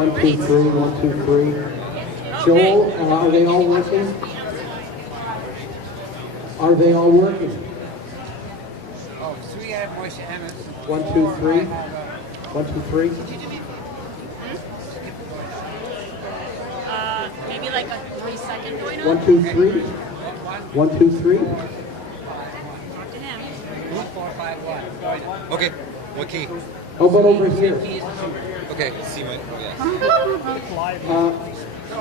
1, 2, 3, 1, 2, 3. Joel, are they all working? Are they all working? 1, 2, 3. 1, 2, 3. Maybe like a 3-second going on. 1, 2, 3. 1, 2, 3. Talk to him. Okay, what key? How about over here? Okay, C minor.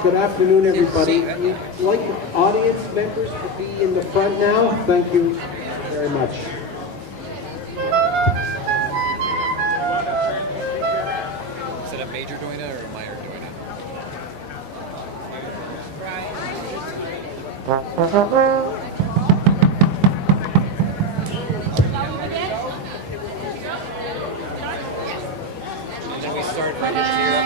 Good afternoon, everybody. We'd like audience members to be in the front now. Thank you very much. Is it a major doing it or a minor doing it? And then we start right here.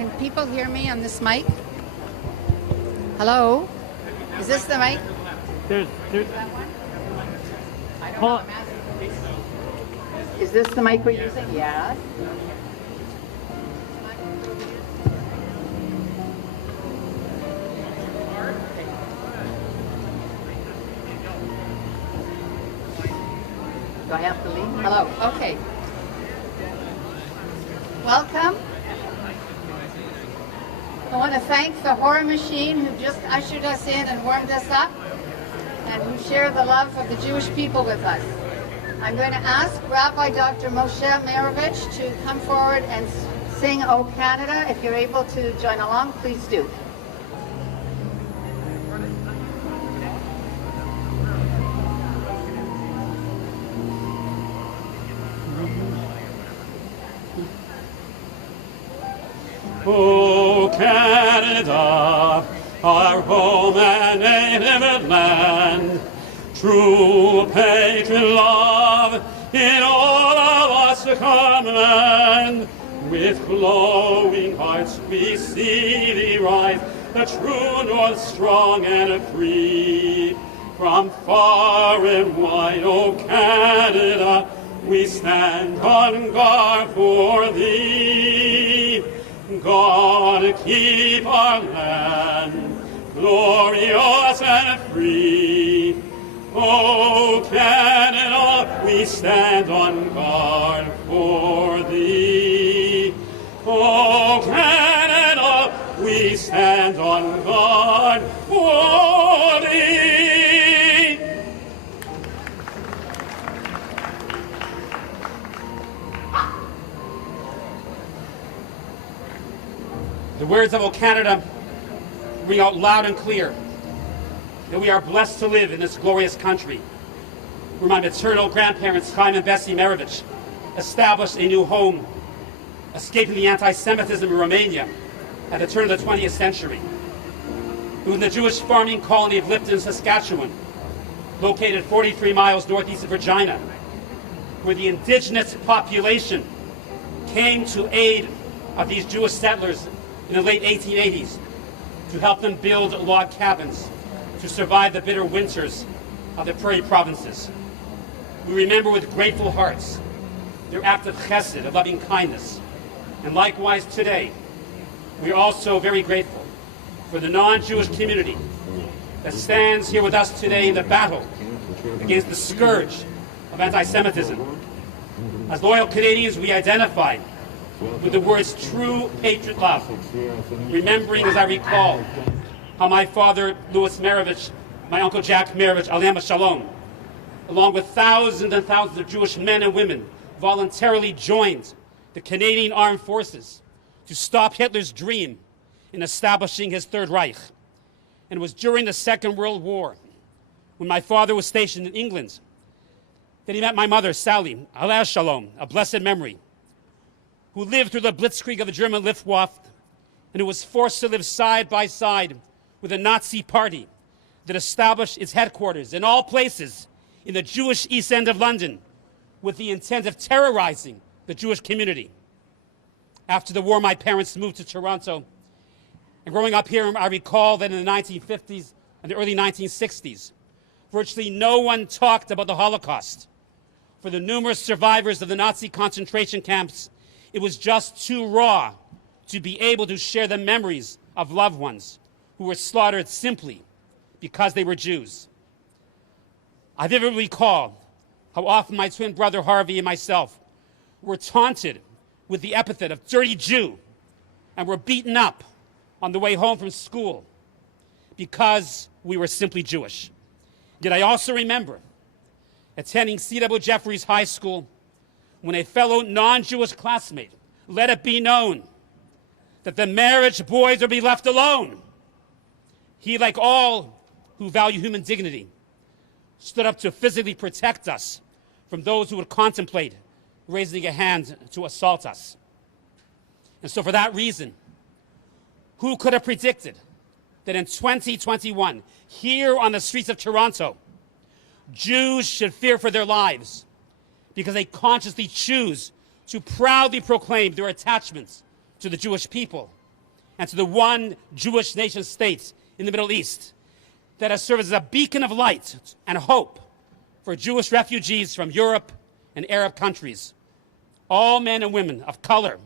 Can people hear me on this mic? Hello? Is this the mic? There's That one? I don't know. I'm asking. Is this the mic we're using? Yes. Do I have to leave? Hello. Okay. Welcome. I want to thank the horror machine who just ushered us in and warmed us up and who share the love of the Jewish people with us. I'm going to ask Rabbi Dr. Moshe Maravich to come forward and sing O Canada. If you're able to join along, please do. O Canada, our home and native land, true patriot love in all of us command. With glowing hearts we see thee rise, the true north strong and free. From far and wide, O Canada, we stand on guard for thee. God, keep our land glorious and free. O Canada, we stand on guard for thee. O Canada, we stand on guard for thee. The words of O Canada ring out loud and clear that we are blessed to live in this glorious country, where my maternal grandparents, Chaim and Bessie Maravich, established a new home, escaping the anti-Semitism in Romania at the turn of the 20th century. It was in the Jewish farming colony of Lipton, Saskatchewan, located 43 miles northeast of Regina, where the indigenous population came to aid of these Jewish settlers in the late 1880s to help them build log cabins to survive the bitter winters of the prairie provinces. We remember with grateful hearts their act of chesed, of loving kindness. And likewise today, we are also very grateful for the non-Jewish community that stands here with us today in the battle against the scourge of anti-Semitism. As loyal Canadians, we identify with the words true patriot love, remembering, as I recall, how my father, Louis Maravich, my uncle Jack Maravich, Alema Shalom, along with thousands and thousands of Jewish men and women, voluntarily joined the Canadian Armed Forces to stop Hitler's dream in establishing his Third Reich. And it was during the Second World War, when my father was stationed in England, that he met my mother, Sally, Alea Shalom, a blessed memory, who lived through the blitzkrieg of the German Luftwaffe and who was forced to live side by side with a Nazi party that established its headquarters in all places in the Jewish East End of London with the intent of terrorizing the Jewish community. After the war, my parents moved to Toronto. And growing up here, I recall that in the 1950s and the early 1960s, virtually no one talked about the Holocaust. For the numerous survivors of the Nazi concentration camps, it was just too raw to be able to share the memories of loved ones who were slaughtered simply because they were Jews. I vividly recall how often my twin brother Harvey and myself were taunted with the epithet of dirty Jew and were beaten up on the way home from school because we were simply Jewish. Yet I also remember attending C.W. Jeffries High School when a fellow non-Jewish classmate let it be known that the marriage boys would be left alone. He, like all who value human dignity, stood up to physically protect us from those who would contemplate raising a hand to assault us. And so for that reason, who could have predicted that in 2021, here on the streets of Toronto, Jews should fear for their lives because they consciously choose to proudly proclaim their attachments to the Jewish people and to the one Jewish nation state in the Middle East that has served as a beacon of light and hope for Jewish refugees from Europe and Arab countries. All men and women of color,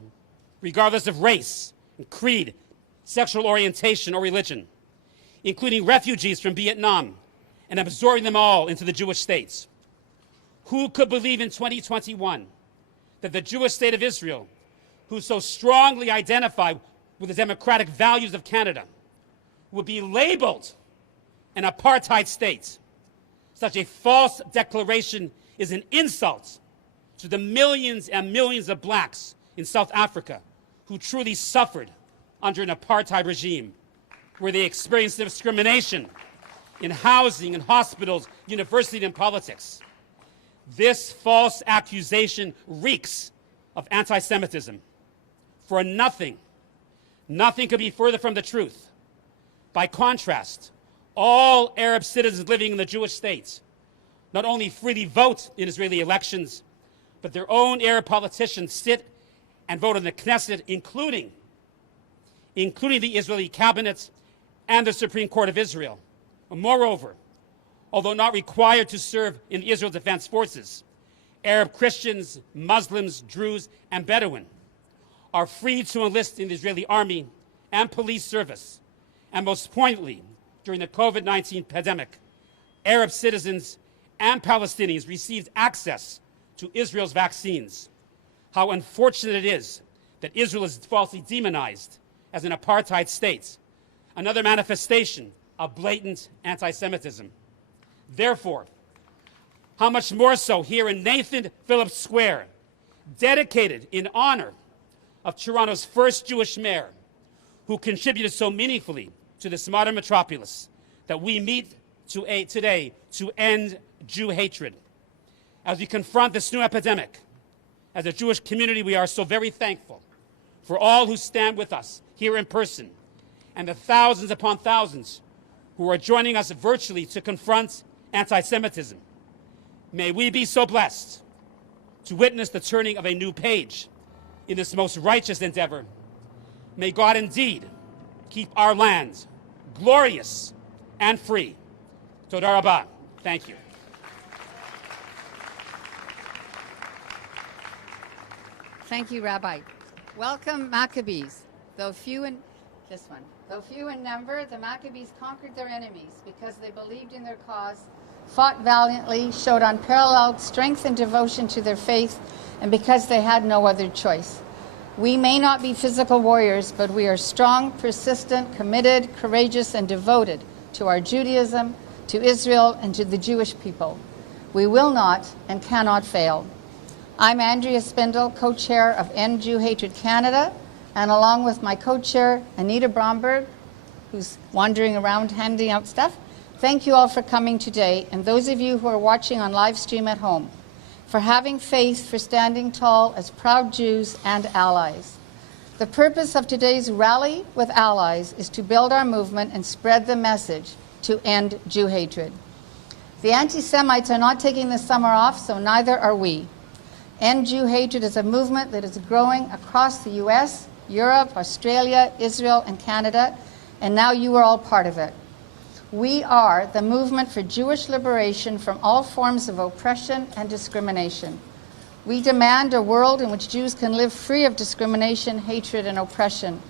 regardless of race and creed, sexual orientation, or religion, including refugees from Vietnam, and absorbing them all into the Jewish states. Who could believe in 2021 that the Jewish state of Israel, who so strongly identify with the democratic values of Canada, would be labeled an apartheid state? Such a false declaration is an insult to the millions and millions of blacks in South Africa who truly suffered under an apartheid regime, where they experienced discrimination in housing, in hospitals, universities, and politics. This false accusation reeks of anti-Semitism. For nothing could be further from the truth. By contrast, all Arab citizens living in the Jewish states not only freely vote in Israeli elections, but their own Arab politicians sit and vote in the Knesset, including the Israeli cabinet and the Supreme Court of Israel. Moreover, although not required to serve in the Israel Defense Forces, Arab Christians, Muslims, Druze, and Bedouin are free to enlist in the Israeli army and police service. And most poignantly, during the COVID-19 pandemic, Arab citizens and Palestinians received access to Israel's vaccines. How unfortunate it is that Israel is falsely demonized as an apartheid state, another manifestation of blatant anti-Semitism. Therefore, how much more so here in Nathan Phillips Square, dedicated in honor of Toronto's first Jewish mayor, who contributed so meaningfully to this modern metropolis, that we meet today to end Jew hatred. As we confront this new epidemic, as a Jewish community, we are so very thankful for all who stand with us here in person, and the thousands upon thousands who are joining us virtually to confront anti-Semitism. May we be so blessed to witness the turning of a new page in this most righteous endeavor. May God indeed keep our land glorious and free. Toda Rabah. Thank you. Thank you, Rabbi. Welcome, Maccabees. Though few in number, the Maccabees conquered their enemies because they believed in their cause, fought valiantly, showed unparalleled strength and devotion to their faith, and because they had no other choice. We may not be physical warriors, but we are strong, persistent, committed, courageous, and devoted to our Judaism, to Israel, and to the Jewish people. We will not and cannot fail. I'm Andrea Spindel, co-chair of End Jew Hatred Canada, and along with my co-chair, Anita Bromberg, who's wandering around handing out stuff, thank you all for coming today, and those of you who are watching on live stream at home, for having faith, for standing tall as proud Jews and allies. The purpose of today's Rally with Allies is to build our movement and spread the message to end Jew hatred. The anti-Semites are not taking the summer off, so neither are we. End Jew hatred is a movement that is growing across the US, Europe, Australia, Israel, and Canada, and now you are all part of it. We are the movement for Jewish liberation from all forms of oppression and discrimination. We demand a world in which Jews can live free of discrimination, hatred, and oppression,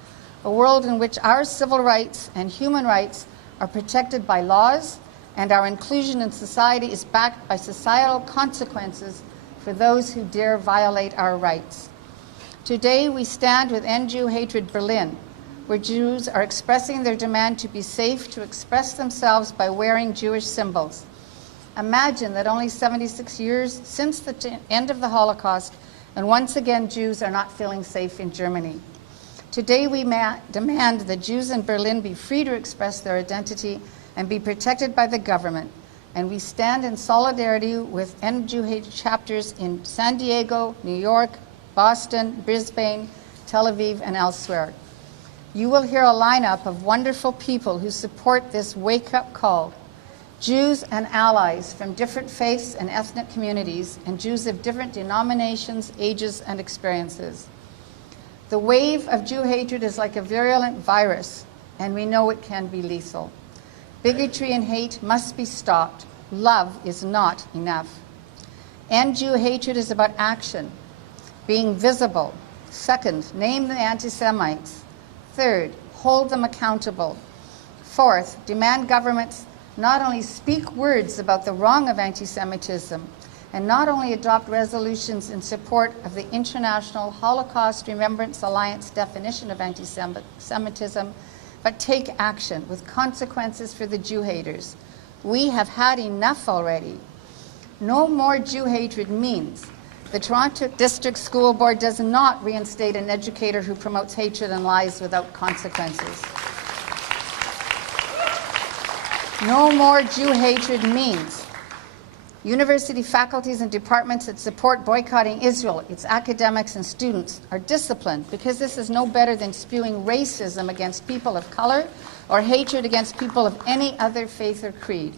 a world in which our civil rights and human rights are protected by laws, and our inclusion in society is backed by societal consequences for those who dare violate our rights. Today, we stand with End Jew Hatred Berlin, where Jews are expressing their demand to be safe to express themselves by wearing Jewish symbols. Imagine that only 76 years since the end of the Holocaust, and once again Jews are not feeling safe in Germany. Today we demand that Jews in Berlin be free to express their identity and be protected by the government. And we stand in solidarity with End Jew Hatred chapters in San Diego, New York, Boston, Brisbane, Tel Aviv, and elsewhere. You will hear a lineup of wonderful people who support this wake-up call. Jews and allies from different faiths and ethnic communities, and Jews of different denominations, ages, and experiences. The wave of Jew hatred is like a virulent virus, and we know it can be lethal. Bigotry and hate must be stopped. Love is not enough. End Jew hatred is about action, being visible. Second, name the anti-Semites. Third, hold them accountable. Fourth, demand governments not only speak words about the wrong of anti-Semitism, and not only adopt resolutions in support of the International Holocaust Remembrance Alliance definition of anti-Semitism, but take action with consequences for the Jew haters. We have had enough already. No more Jew hatred means the Toronto District School Board does not reinstate an educator who promotes hatred and lies without consequences. No more Jew hatred means university faculties and departments that support boycotting Israel, its academics and students, are disciplined because this is no better than spewing racism against people of color or hatred against people of any other faith or creed.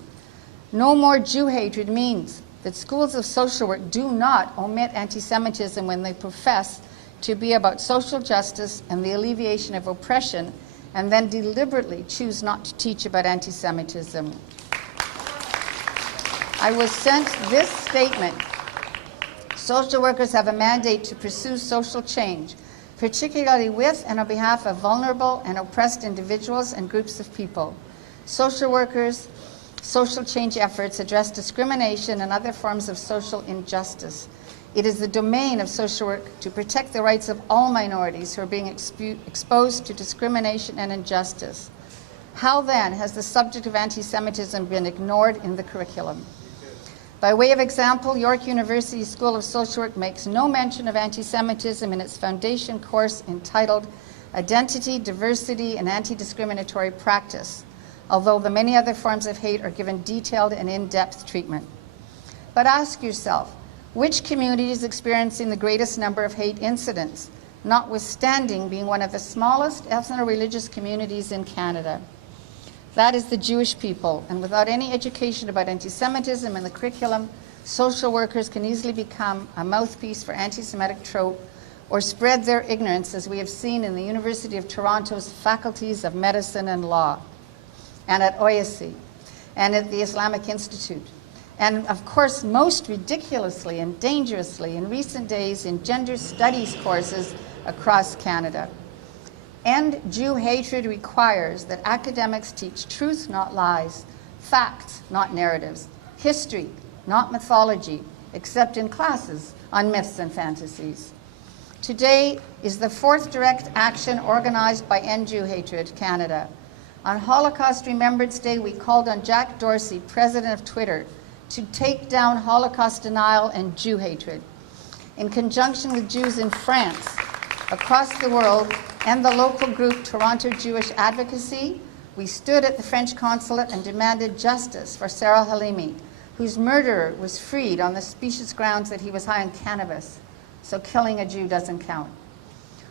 No more Jew hatred means that schools of social work do not omit anti-Semitism when they profess to be about social justice and the alleviation of oppression, and then deliberately choose not to teach about anti-Semitism. I was sent this statement. Social workers have a mandate to pursue social change, particularly with and on behalf of vulnerable and oppressed individuals and groups of people. Social workers' social change efforts address discrimination and other forms of social injustice. It is the domain of social work to protect the rights of all minorities who are being exposed to discrimination and injustice. How then has the subject of anti-Semitism been ignored in the curriculum? By way of example, York University School of Social Work makes no mention of anti-Semitism in its foundation course entitled Identity, Diversity, and Anti-Discriminatory Practice, although the many other forms of hate are given detailed and in-depth treatment. But ask yourself, which community is experiencing the greatest number of hate incidents, notwithstanding being one of the smallest ethno-religious communities in Canada? That is the Jewish people, and without any education about anti-Semitism in the curriculum, social workers can easily become a mouthpiece for anti-Semitic trope or spread their ignorance, as we have seen in the University of Toronto's faculties of medicine and law, and at OISC, and at the Islamic Institute, and of course most ridiculously and dangerously in recent days in gender studies courses across Canada. End Jew hatred requires that academics teach truth, not lies, facts, not narratives, history, not mythology, except in classes on myths and fantasies. Today is the fourth direct action organized by End Jew Hatred Canada. On Holocaust Remembrance Day, we called on Jack Dorsey, president of Twitter, to take down Holocaust denial and Jew hatred. In conjunction with Jews in France, across the world, and the local group Toronto Jewish Advocacy, we stood at the French consulate and demanded justice for Sarah Halimi, whose murderer was freed on the specious grounds that he was high on cannabis, so killing a Jew doesn't count.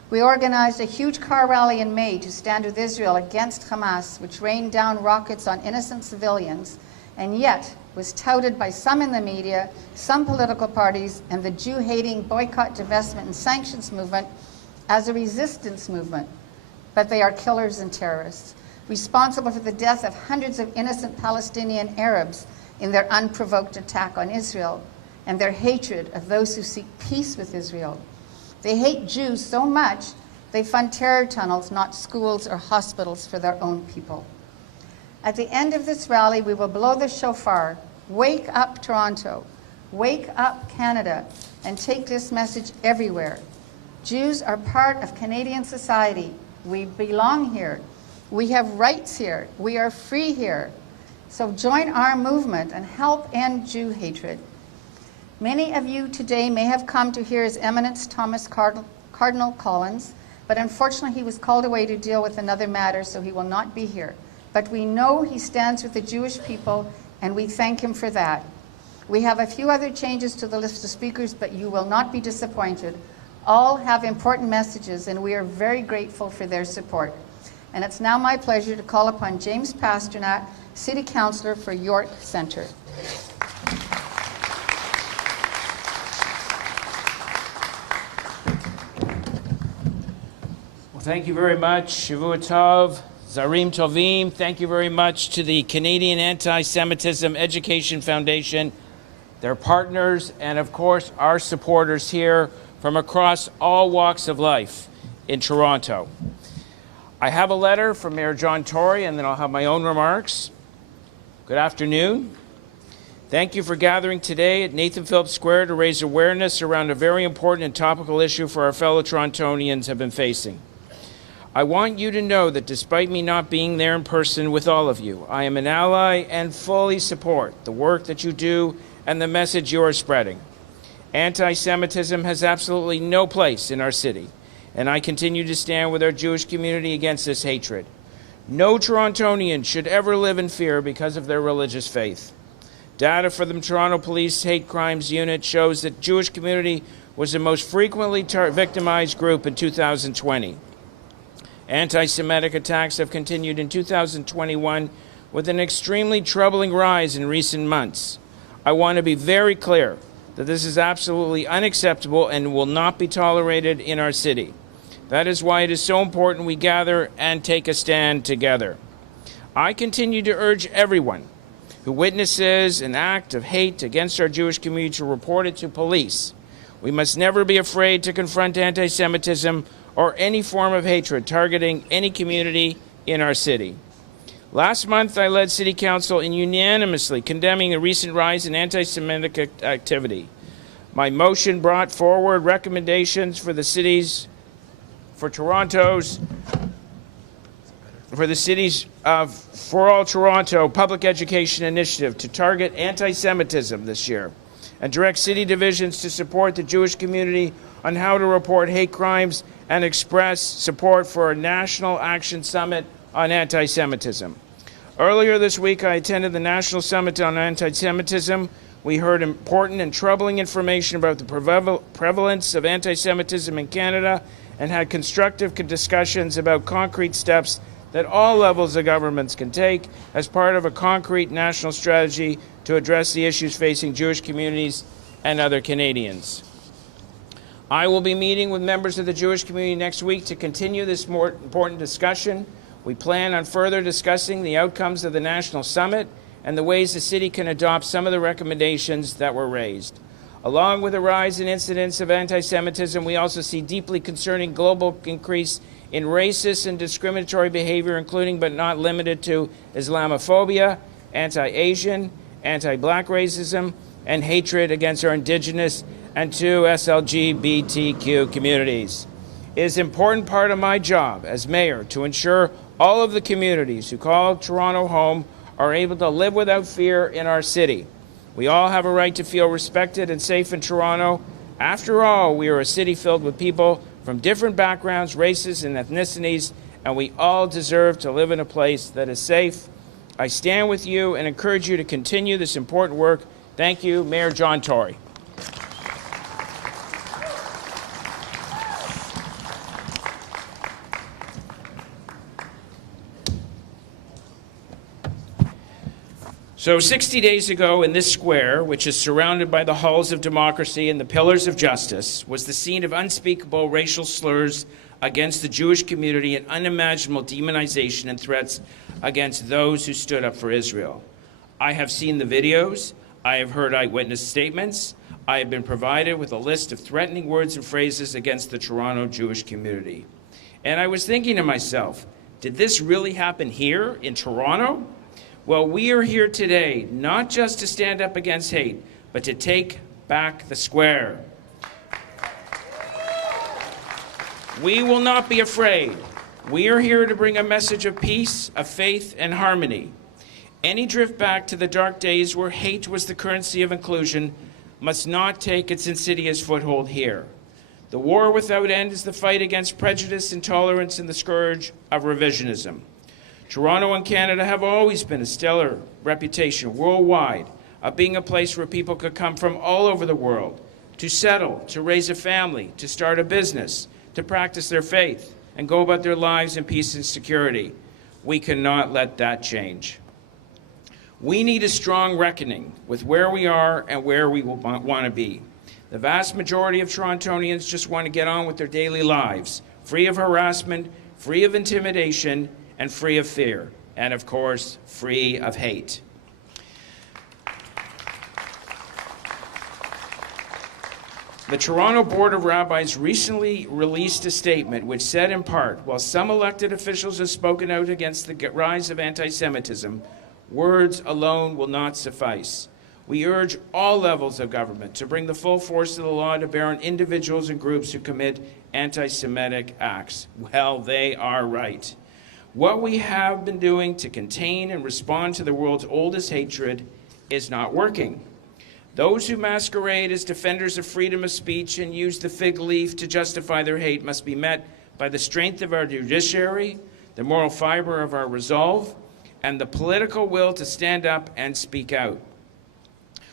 We organized a huge car rally in May to stand with Israel against Hamas, which rained down rockets on innocent civilians, and yet was touted by some in the media, some political parties, and the Jew-hating boycott, divestment, and sanctions movement as a resistance movement. But they are killers and terrorists, responsible for the death of hundreds of innocent Palestinian Arabs in their unprovoked attack on Israel, and their hatred of those who seek peace with Israel. They hate Jews so much, they fund terror tunnels, not schools or hospitals for their own people. At the end of this rally, we will blow the shofar. Wake up, Toronto. Wake up, Canada, and take this message everywhere. Jews are part of Canadian society. We belong here. We have rights here. We are free here. So join our movement and help end Jew hatred. Many of you today may have come to hear His Eminence Thomas Cardinal Collins, but unfortunately he was called away to deal with another matter, so he will not be here. But we know he stands with the Jewish people, and we thank him for that. We have a few other changes to the list of speakers, but you will not be disappointed. All have important messages, and we are very grateful for their support. And it's now my pleasure to call upon James Pasternak, City Councillor for York Centre. Thank you very much. Shavua Tov, Zarim Tovim. Thank you very much to the Canadian Anti-Semitism Education Foundation, their partners, and of course our supporters here from across all walks of life in Toronto. I have a letter from Mayor John Tory, and then I'll have my own remarks. Good afternoon. Thank you for gathering today at Nathan Phillips Square to raise awareness around a very important and topical issue for our fellow Torontonians have been facing. I want you to know that despite me not being there in person with all of you, I am an ally and fully support the work that you do and the message you are spreading. Anti-Semitism has absolutely no place in our city, and I continue to stand with our Jewish community against this hatred. No Torontonian should ever live in fear because of their religious faith. Data for the Toronto Police Hate Crimes Unit shows that Jewish community was the most frequently victimized group in 2020. Anti-Semitic attacks have continued in 2021 with an extremely troubling rise in recent months. I want to be very clear that this is absolutely unacceptable and will not be tolerated in our city. That is why it is so important we gather and take a stand together. I continue to urge everyone who witnesses an act of hate against our Jewish community to report it to police. We must never be afraid to confront anti-Semitism or any form of hatred targeting any community in our city. Last month, I led City Council in unanimously condemning the recent rise in anti-Semitic activity. My motion brought forward recommendations for the cities, for All Toronto Public Education Initiative to target anti-Semitism this year and direct city divisions to support the Jewish community on how to report hate crimes and express support for a National Action Summit on Anti-Semitism. Earlier this week, I attended the National Summit on Anti-Semitism. We heard important and troubling information about the prevalence of anti-Semitism in Canada and had constructive discussions about concrete steps that all levels of governments can take as part of a concrete national strategy to address the issues facing Jewish communities and other Canadians. I will be meeting with members of the Jewish community next week to continue this more important discussion. We plan on further discussing the outcomes of the National Summit and the ways the city can adopt some of the recommendations that were raised. Along with a rise in incidents of anti-Semitism, we also see deeply concerning global increase in racist and discriminatory behavior, including but not limited to Islamophobia, anti-Asian, anti-Black racism, and hatred against our Indigenous and two SLGBTQ communities. It is an important part of my job as mayor to ensure all of the communities who call Toronto home are able to live without fear in our city. We all have a right to feel respected and safe in Toronto. After all, we are a city filled with people from different backgrounds, races, and ethnicities, and we all deserve to live in a place that is safe. I stand with you and encourage you to continue this important work. Thank you, Mayor John Tory. So 60 days ago in this square, which is surrounded by the halls of democracy and the pillars of justice, was the scene of unspeakable racial slurs against the Jewish community and unimaginable demonization and threats against those who stood up for Israel. I have seen the videos. I have heard eyewitness statements. I have been provided with a list of threatening words and phrases against the Toronto Jewish community. And I was thinking to myself, did this really happen here in Toronto? Well, we are here today not just to stand up against hate, but to take back the square. We will not be afraid. We are here to bring a message of peace, of faith, and harmony. Any drift back to the dark days where hate was the currency of inclusion must not take its insidious foothold here. The war without end is the fight against prejudice, intolerance, and the scourge of revisionism. Toronto and Canada have always been a stellar reputation worldwide of being a place where people could come from all over the world to settle, to raise a family, to start a business, to practice their faith, and go about their lives in peace and security. We cannot let that change. We need a strong reckoning with where we are and where we want to be. The vast majority of Torontonians just want to get on with their daily lives, free of harassment, free of intimidation, and free of fear, and of course, free of hate. The Toronto Board of Rabbis recently released a statement which said in part, while some elected officials have spoken out against the rise of anti-Semitism, words alone will not suffice. We urge all levels of government to bring the full force of the law to bear on individuals and groups who commit anti-Semitic acts. Well, they are right. What we have been doing to contain and respond to the world's oldest hatred is not working. Those who masquerade as defenders of freedom of speech and use the fig leaf to justify their hate must be met by the strength of our judiciary, the moral fiber of our resolve, and the political will to stand up and speak out.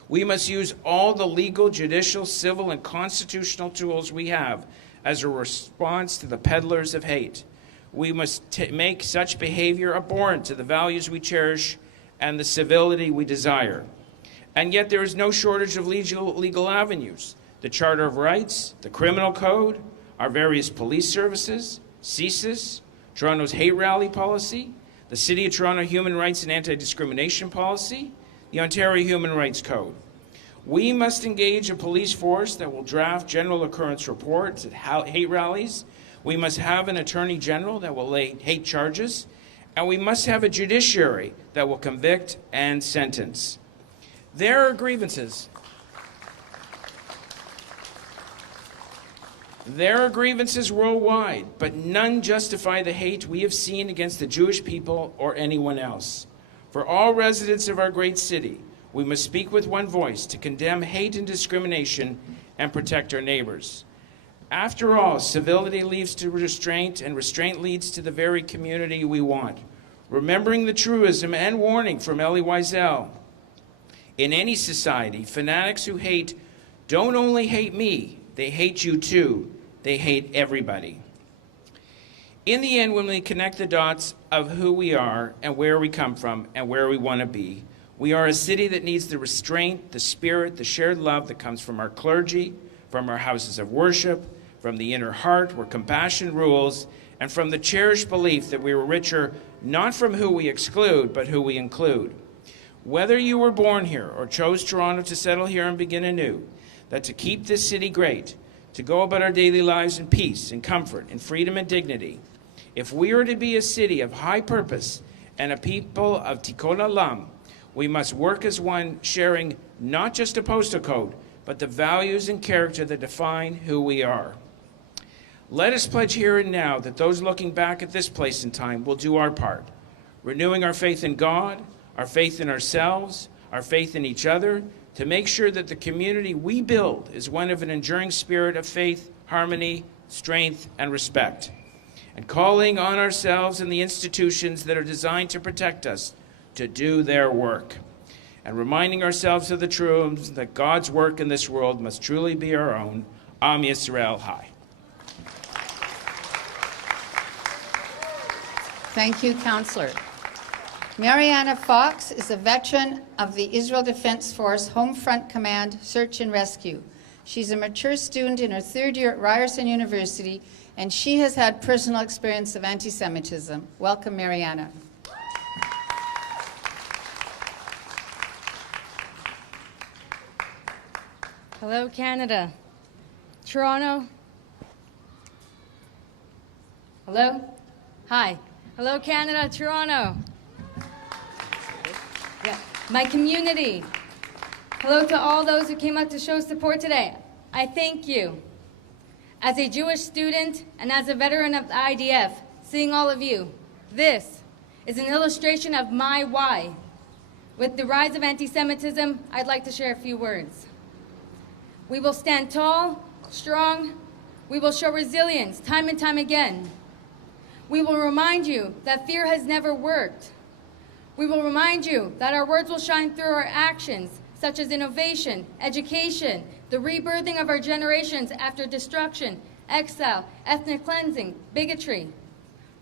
We must use all the legal, judicial, civil, and constitutional tools we have as a response to the peddlers of hate. We must make such behavior abhorrent to the values we cherish and the civility we desire. And yet there is no shortage of legal avenues. The Charter of Rights, the Criminal Code, our various police services, CSIS, Toronto's hate rally policy, the City of Toronto Human Rights and Anti-Discrimination Policy, the Ontario Human Rights Code. We must engage a police force that will draft general occurrence reports at hate rallies. We must have an Attorney General that will lay hate charges. And we must have a judiciary that will convict and sentence. There are grievances. There are grievances worldwide, but none justify the hate we have seen against the Jewish people or anyone else. For all residents of our great city, we must speak with one voice to condemn hate and discrimination and protect our neighbors. After all, civility leads to restraint, and restraint leads to the very community we want. Remembering the truism and warning from Elie Wiesel, in any society, fanatics who hate don't only hate me, they hate you too. They hate everybody. In the end, when we connect the dots of who we are and where we come from and where we want to be, we are a city that needs the restraint, the spirit, the shared love that comes from our clergy, from our houses of worship, from the inner heart where compassion rules, and from the cherished belief that we are richer not from who we exclude, but who we include. Whether you were born here or chose Toronto to settle here and begin anew, that to keep this city great, to go about our daily lives in peace and comfort and freedom and dignity, if we are to be a city of high purpose and a people of Tikkun Olam, we must work as one, sharing not just a postal code, but the values and character that define who we are. Let us pledge here and now that those looking back at this place and time will do our part, renewing our faith in God, our faith in ourselves, our faith in each other, to make sure that the community we build is one of an enduring spirit of faith, harmony, strength, and respect. And calling on ourselves and the institutions that are designed to protect us to do their work. And reminding ourselves of the truth that God's work in this world must truly be our own. Am Yisrael Chai. Thank you, Councillor. Mariana Fox is a veteran of the Israel Defense Force Home Front Command Search and Rescue. She's a mature student in her third year at Ryerson University, and she has had personal experience of anti-Semitism. Welcome, Mariana. Hello, Canada. Toronto. Hello? Hi. Hello, Canada, Toronto. Yeah. My community. Hello to all those who came out to show support today. I thank you. As a Jewish student and as a veteran of the IDF, seeing all of you, this is an illustration of my why. With the rise of anti-Semitism, I'd like to share a few words. We will stand tall, strong. We will show resilience time and time again. We will remind you that fear has never worked. We will remind you that our words will shine through our actions, such as innovation, education, the rebirthing of our generations after destruction, exile, ethnic cleansing, bigotry.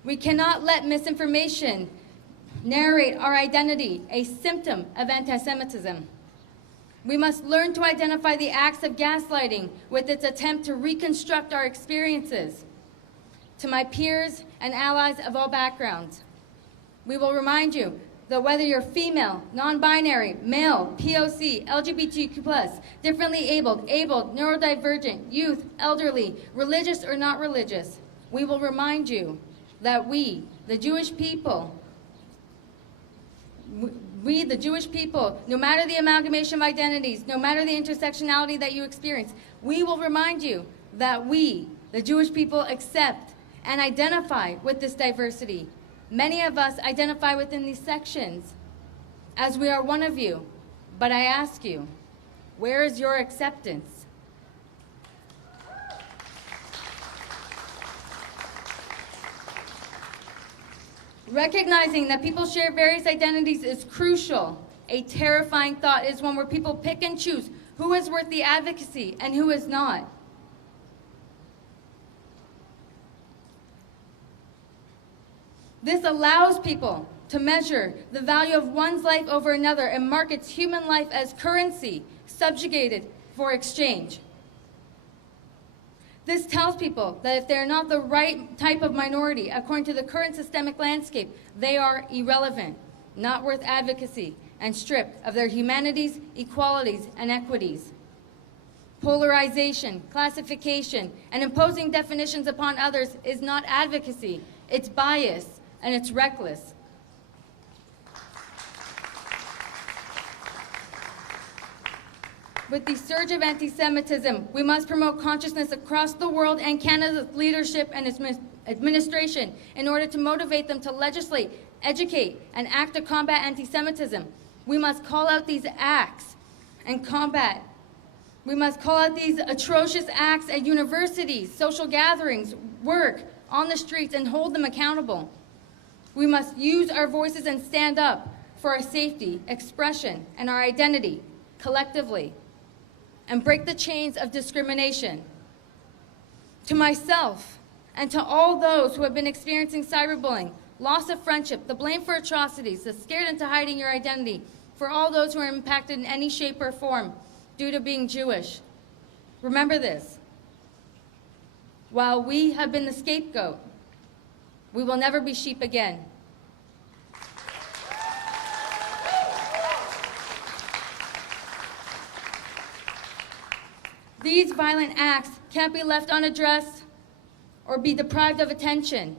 We cannot let misinformation narrate our identity, a symptom of anti-Semitism. We must learn to identify the acts of gaslighting with its attempt to reconstruct our experiences. to my peers and allies of all backgrounds, we will remind you that whether you're female, non-binary, male, POC, LGBTQ+, differently abled, neurodivergent, youth, elderly, religious or not religious, we will remind you that we, the Jewish people, no matter the amalgamation of identities, no matter the intersectionality that you experience, we will remind you that we, the Jewish people, accept and identify with this diversity. Many of us identify within these sections as we are one of you, but I ask you, where is your acceptance? Recognizing that people share various identities is crucial. A terrifying thought is one where people pick and choose who is worth the advocacy and who is not. This allows people to measure the value of one's life over another and markets human life as currency, subjugated for exchange. This tells people that if they're not the right type of minority, according to the current systemic landscape, they are irrelevant, not worth advocacy, and stripped of their humanities, equalities, and equities. Polarization, classification, and imposing definitions upon others is not advocacy. It's bias, and it's reckless. With the surge of anti-Semitism, we must promote consciousness across the world and Canada's leadership and its administration in order to motivate them to legislate, educate, and act to combat anti-Semitism. We must call out these acts and combat. We must call out these atrocious acts at universities, social gatherings, work, on the streets, and hold them accountable. We must use our voices and stand up for our safety, expression, and our identity collectively, and break the chains of discrimination. To myself and to all those who have been experiencing cyberbullying, loss of friendship, the blame for atrocities, the scared into hiding your identity, for all those who are impacted in any shape or form due to being Jewish, remember this: while we have been the scapegoat, we will never be sheep again. These violent acts can't be left unaddressed or be deprived of attention.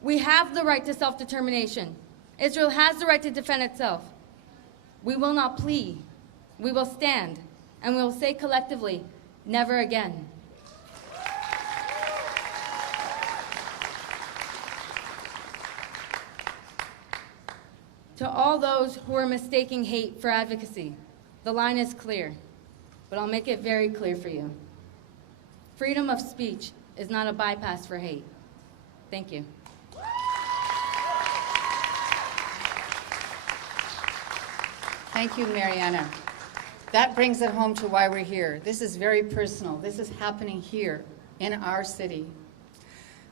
We have the right to self-determination. Israel has the right to defend itself. We will not plead. We will stand, and we will say collectively, never again. To all those who are mistaking hate for advocacy, the line is clear, but I'll make it very clear for you. Freedom of speech is not a bypass for hate. Thank you. Thank you, Mariana. That brings it home to why we're here. This is very personal. This is happening here in our city.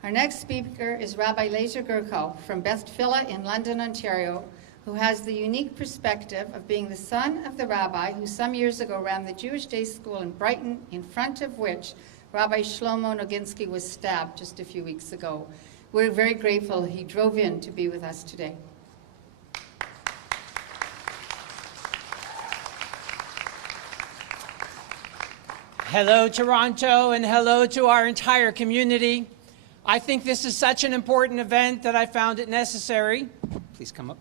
Our next speaker is Rabbi Gurkov from Best Villa in London, Ontario, who has the unique perspective of being the son of the rabbi who some years ago ran the Jewish Day School in Brighton, in front of which Rabbi Shlomo Noginsky was stabbed just a few weeks ago. We're very grateful he drove in to be with us today. Hello, Toronto, and hello to our entire community. I think this is such an important event that I found it necessary, please come up,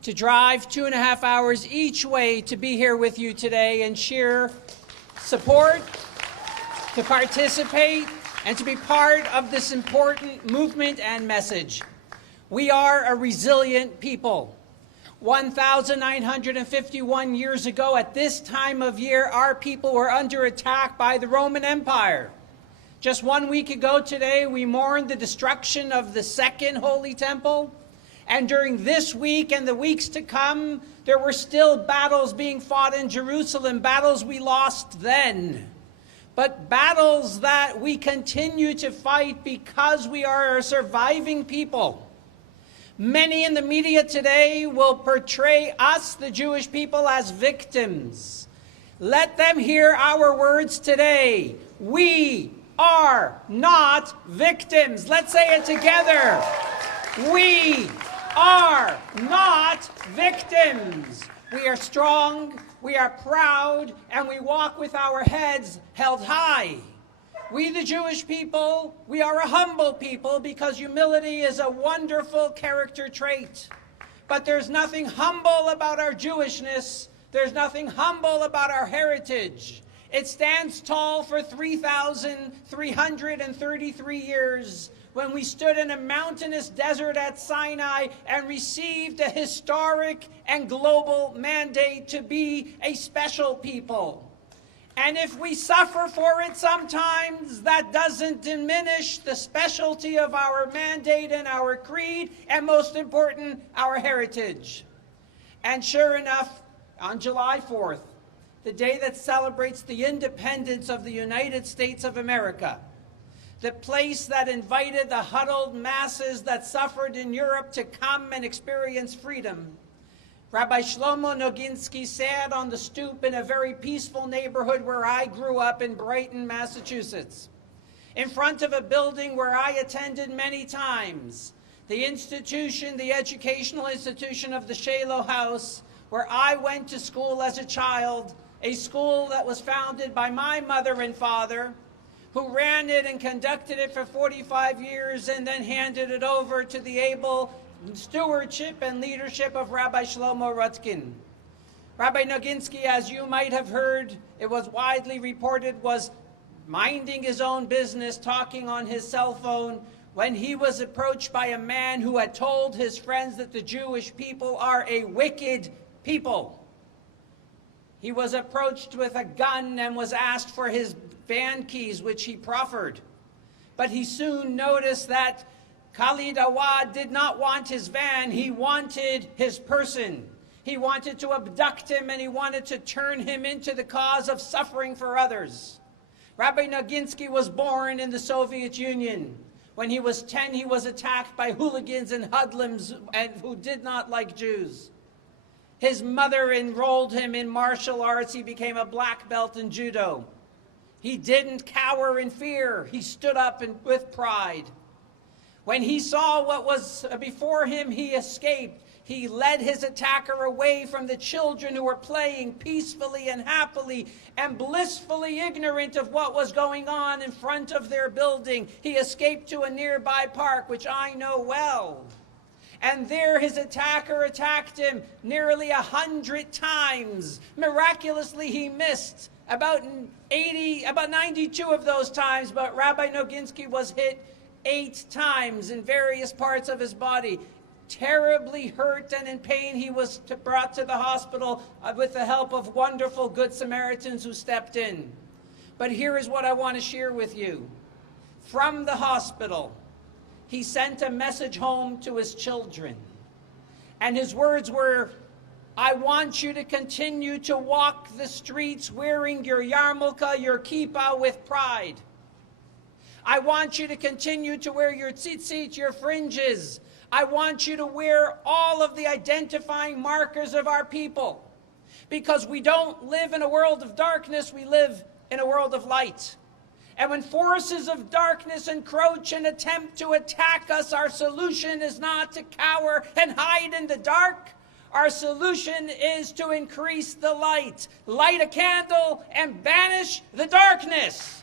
to drive 2.5 hours each way to be here with you today and share support, to participate, and to be part of this important movement and message. We are a resilient people. 1,951 years ago, at this time of year, our people were under attack by the Roman Empire. Just 1 week ago today, we mourned the destruction of the Second Holy Temple. And during this week and the weeks to come, there were still battles being fought in Jerusalem, battles we lost then, but battles that we continue to fight because we are a surviving people. Many in the media today will portray us, the Jewish people, as victims. Let them hear our words today. We are not victims. Let's say it together. We are not victims. We are strong, we are proud, and we walk with our heads held high. We, the Jewish people, we are a humble people because humility is a wonderful character trait. But there's nothing humble about our Jewishness. There's nothing humble about our heritage. It stands tall for 3,333 years when we stood in a mountainous desert at Sinai and received a historic and global mandate to be a special people. And if we suffer for it sometimes, that doesn't diminish the specialty of our mandate and our creed, and most important, our heritage. And sure enough, on July 4th, the day that celebrates the independence of the United States of America, the place that invited the huddled masses that suffered in Europe to come and experience freedom, Rabbi Shlomo Noginsky sat on the stoop in a very peaceful neighborhood where I grew up in Brighton, Massachusetts, in front of a building where I attended many times, the institution, the educational institution of the Shiloh House, where I went to school as a child, a school that was founded by my mother and father, who ran it and conducted it for 45 years and then handed it over to the able stewardship and leadership of Rabbi Shlomo Rutkin. Rabbi Noginsky, as you might have heard, it was widely reported, was minding his own business, talking on his cell phone, when he was approached by a man who had told his friends that the Jewish people are a wicked people. He was approached with a gun and was asked for his van keys, which he proffered. But he soon noticed that Khalid Awad did not want his van, he wanted his person. He wanted to abduct him and he wanted to turn him into the cause of suffering for others. Rabbi Noginsky was born in the Soviet Union. When he was 10, he was attacked by hooligans and hoodlums who did not like Jews. His mother enrolled him in martial arts. He became a black belt in judo. He didn't cower in fear. He stood up with pride. When he saw what was before him, he escaped. He led his attacker away from the children who were playing peacefully and happily and blissfully ignorant of what was going on in front of their building. He escaped to a nearby park, which I know well. And there his attacker attacked him nearly 100 times. Miraculously, he missed about 92 of those times, but Rabbi Noginsky was hit 8 times in various parts of his body. Terribly hurt and in pain, he was brought to the hospital with the help of wonderful Good Samaritans who stepped in. But here is what I want to share with you. From the hospital, he sent a message home to his children. And his words were, I want you to continue to walk the streets wearing your yarmulke, your kippah, with pride. I want you to continue to wear your tzitzit, your fringes. I want you to wear all of the identifying markers of our people. Because we don't live in a world of darkness, we live in a world of light. And when forces of darkness encroach and attempt to attack us, our solution is not to cower and hide in the dark. Our solution is to increase the light. Light a candle and banish the darkness.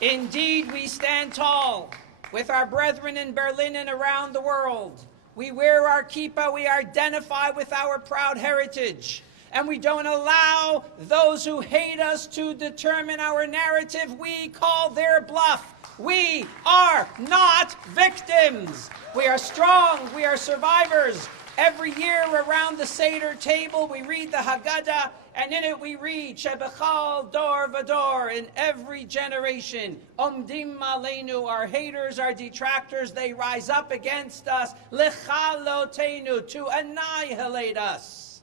Indeed, we stand tall with our brethren in Berlin and around the world. We wear our kippah, we identify with our proud heritage, and we don't allow those who hate us to determine our narrative. We call their bluff. We are not victims. We are strong, we are survivors. Every year around the Seder table, we read the Haggadah, and in it we read, Shebechal dor vador, in every generation, Omdim aleinu, our haters, our detractors, they rise up against us, Lechalotenu, to annihilate us.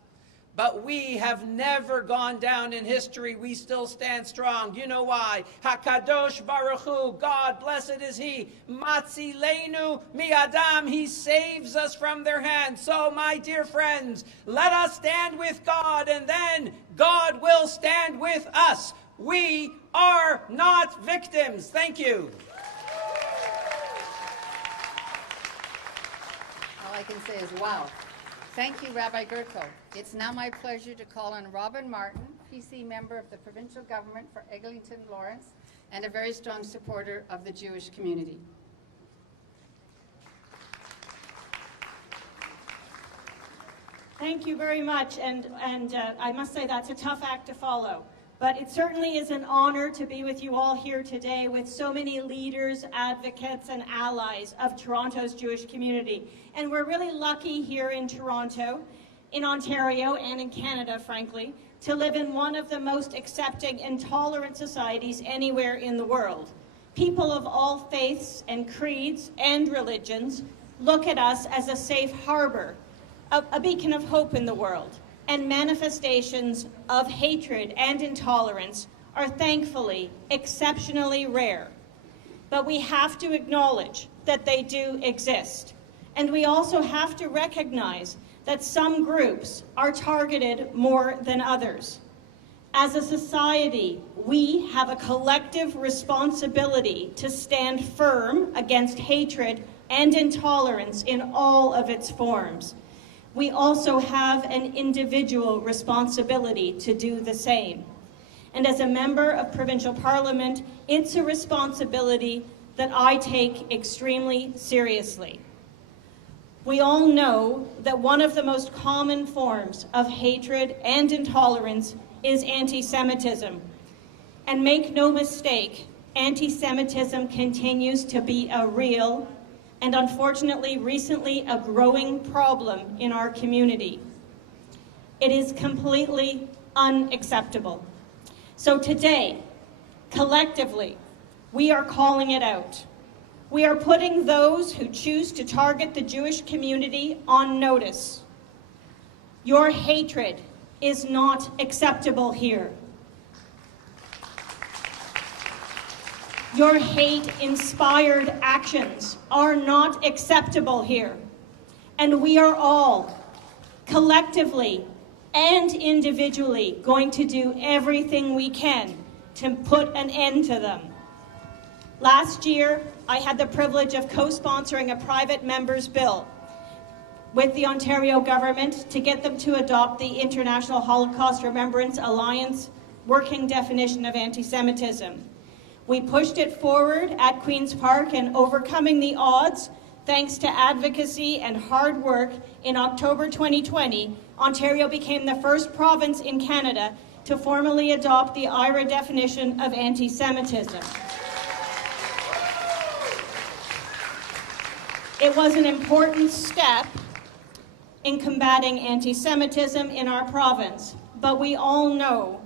But we have never gone down in history. We still stand strong. You know why? HaKadosh Baruch Hu, God, blessed is He. Matzilenu mi'adam, He saves us from their hands. So, my dear friends, let us stand with God, and then God will stand with us. We are not victims. Thank you. All I can say is wow. Thank you, Rabbi Gurkov. It's now my pleasure to call on Robin Martin, PC member of the provincial government for Eglinton Lawrence, and a very strong supporter of the Jewish community. Thank you very much, and I must say that's a tough act to follow. But it certainly is an honor to be with you all here today with so many leaders, advocates, and allies of Toronto's Jewish community. And we're really lucky here in Toronto, in Ontario, and in Canada, frankly, to live in one of the most accepting and tolerant societies anywhere in the world. People of all faiths and creeds and religions look at us as a safe harbor, a beacon of hope in the world. And manifestations of hatred and intolerance are thankfully exceptionally rare. But we have to acknowledge that they do exist. And we also have to recognize that some groups are targeted more than others. As a society, we have a collective responsibility to stand firm against hatred and intolerance in all of its forms. We also have an individual responsibility to do the same. And as a member of provincial parliament, it's a responsibility that I take extremely seriously. We all know that one of the most common forms of hatred and intolerance is anti-Semitism. And make no mistake, anti-Semitism continues to be a real and unfortunately recently a growing problem in our community. It is completely unacceptable. So today, collectively, we are calling it out. We are putting those who choose to target the Jewish community on notice. Your hatred is not acceptable here. Your hate-inspired actions are not acceptable here. And we are all, collectively and individually, going to do everything we can to put an end to them. Last year, I had the privilege of co-sponsoring a private member's bill with the Ontario government to get them to adopt the International Holocaust Remembrance Alliance working definition of anti-Semitism. We pushed it forward at Queen's Park, and overcoming the odds, thanks to advocacy and hard work, in October 2020, Ontario became the first province in Canada to formally adopt the IRA definition of anti-Semitism. It was an important step in combating anti-Semitism in our province, but we all know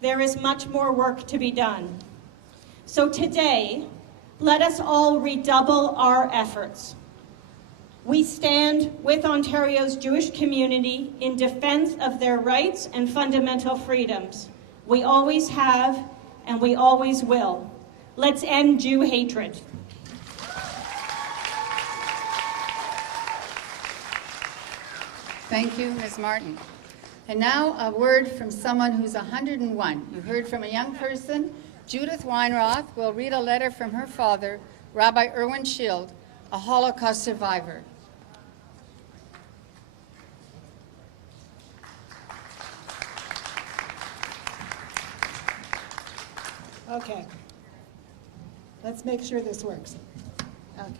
there is much more work to be done. So today, let us all redouble our efforts. We stand with Ontario's Jewish community in defense of their rights and fundamental freedoms. We always have, and we always will. Let's end Jew hatred. Thank you, Ms. Martin. And now a word from someone who's 101. You heard from a young person. Judith Weinroth will read a letter from her father, Rabbi Erwin Schild, a Holocaust survivor. Okay. Let's make sure this works. Okay.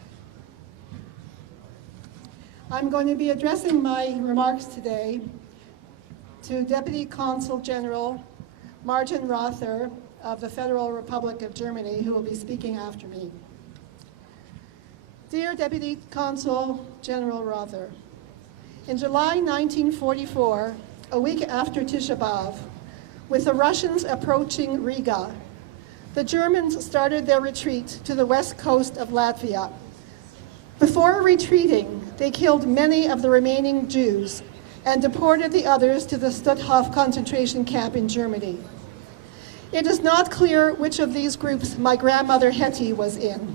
I'm going to be addressing my remarks today to Deputy Consul General Martin Rother of the Federal Republic of Germany, who will be speaking after me. Dear Deputy Consul General Rother, in July 1944, a week after Tisha B'Av, with the Russians approaching Riga, the Germans started their retreat to the west coast of Latvia. Before retreating, they killed many of the remaining Jews, and deported the others to the Stutthof concentration camp in Germany. It is not clear which of these groups my grandmother Hetty was in.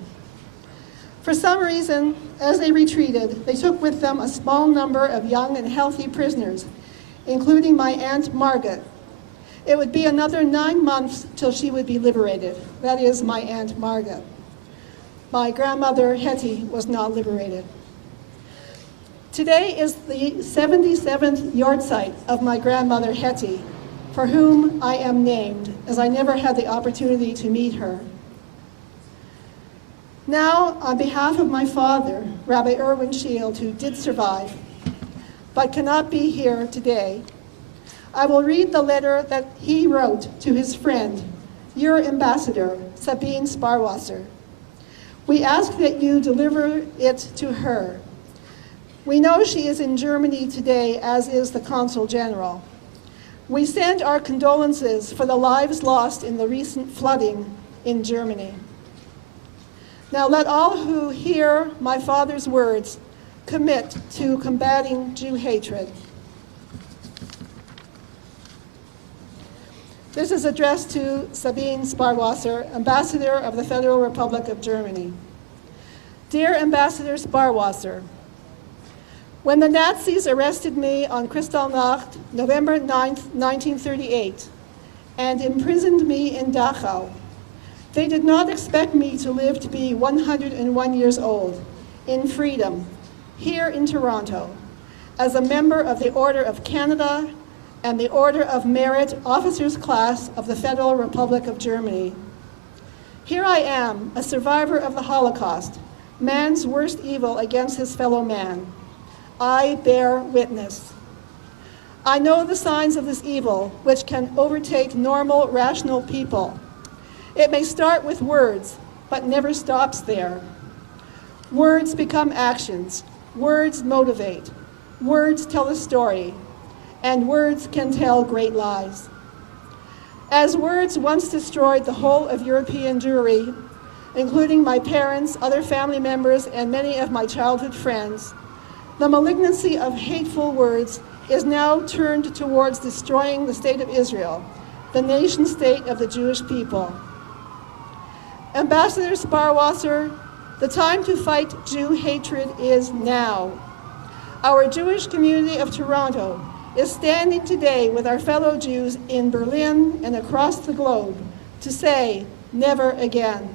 For some reason, as they retreated, they took with them a small number of young and healthy prisoners, including my Aunt Margaret. It would be another 9 months till she would be liberated. That is, my Aunt Margaret. My grandmother Hetty was not liberated. Today is the 77th yahrzeit of my grandmother Hetty, for whom I am named, as I never had the opportunity to meet her. Now, on behalf of my father, Rabbi Irwin Shield, who did survive, but cannot be here today, I will read the letter that he wrote to his friend, your ambassador, Sabine Sparwasser. We ask that you deliver it to her. We know she is in Germany today, as is the Consul General. We send our condolences for the lives lost in the recent flooding in Germany. Now let all who hear my father's words commit to combating Jew hatred. This is addressed to Sabine Sparwasser, Ambassador of the Federal Republic of Germany. Dear Ambassador Sparwasser, when the Nazis arrested me on Kristallnacht, November 9th, 1938, and imprisoned me in Dachau, they did not expect me to live to be 101 years old, in freedom, here in Toronto, as a member of the Order of Canada and the Order of Merit Officers Class of the Federal Republic of Germany. Here I am, a survivor of the Holocaust, man's worst evil against his fellow man. I bear witness. I know the signs of this evil, which can overtake normal, rational people. It may start with words, but never stops there. Words become actions. Words motivate. Words tell a story. And words can tell great lies. As words once destroyed the whole of European Jewry, including my parents, other family members, and many of my childhood friends, the malignancy of hateful words is now turned towards destroying the state of Israel, the nation state of the Jewish people. Ambassador Sparwasser, the time to fight Jew hatred is now. Our Jewish community of Toronto is standing today with our fellow Jews in Berlin and across the globe to say, never again.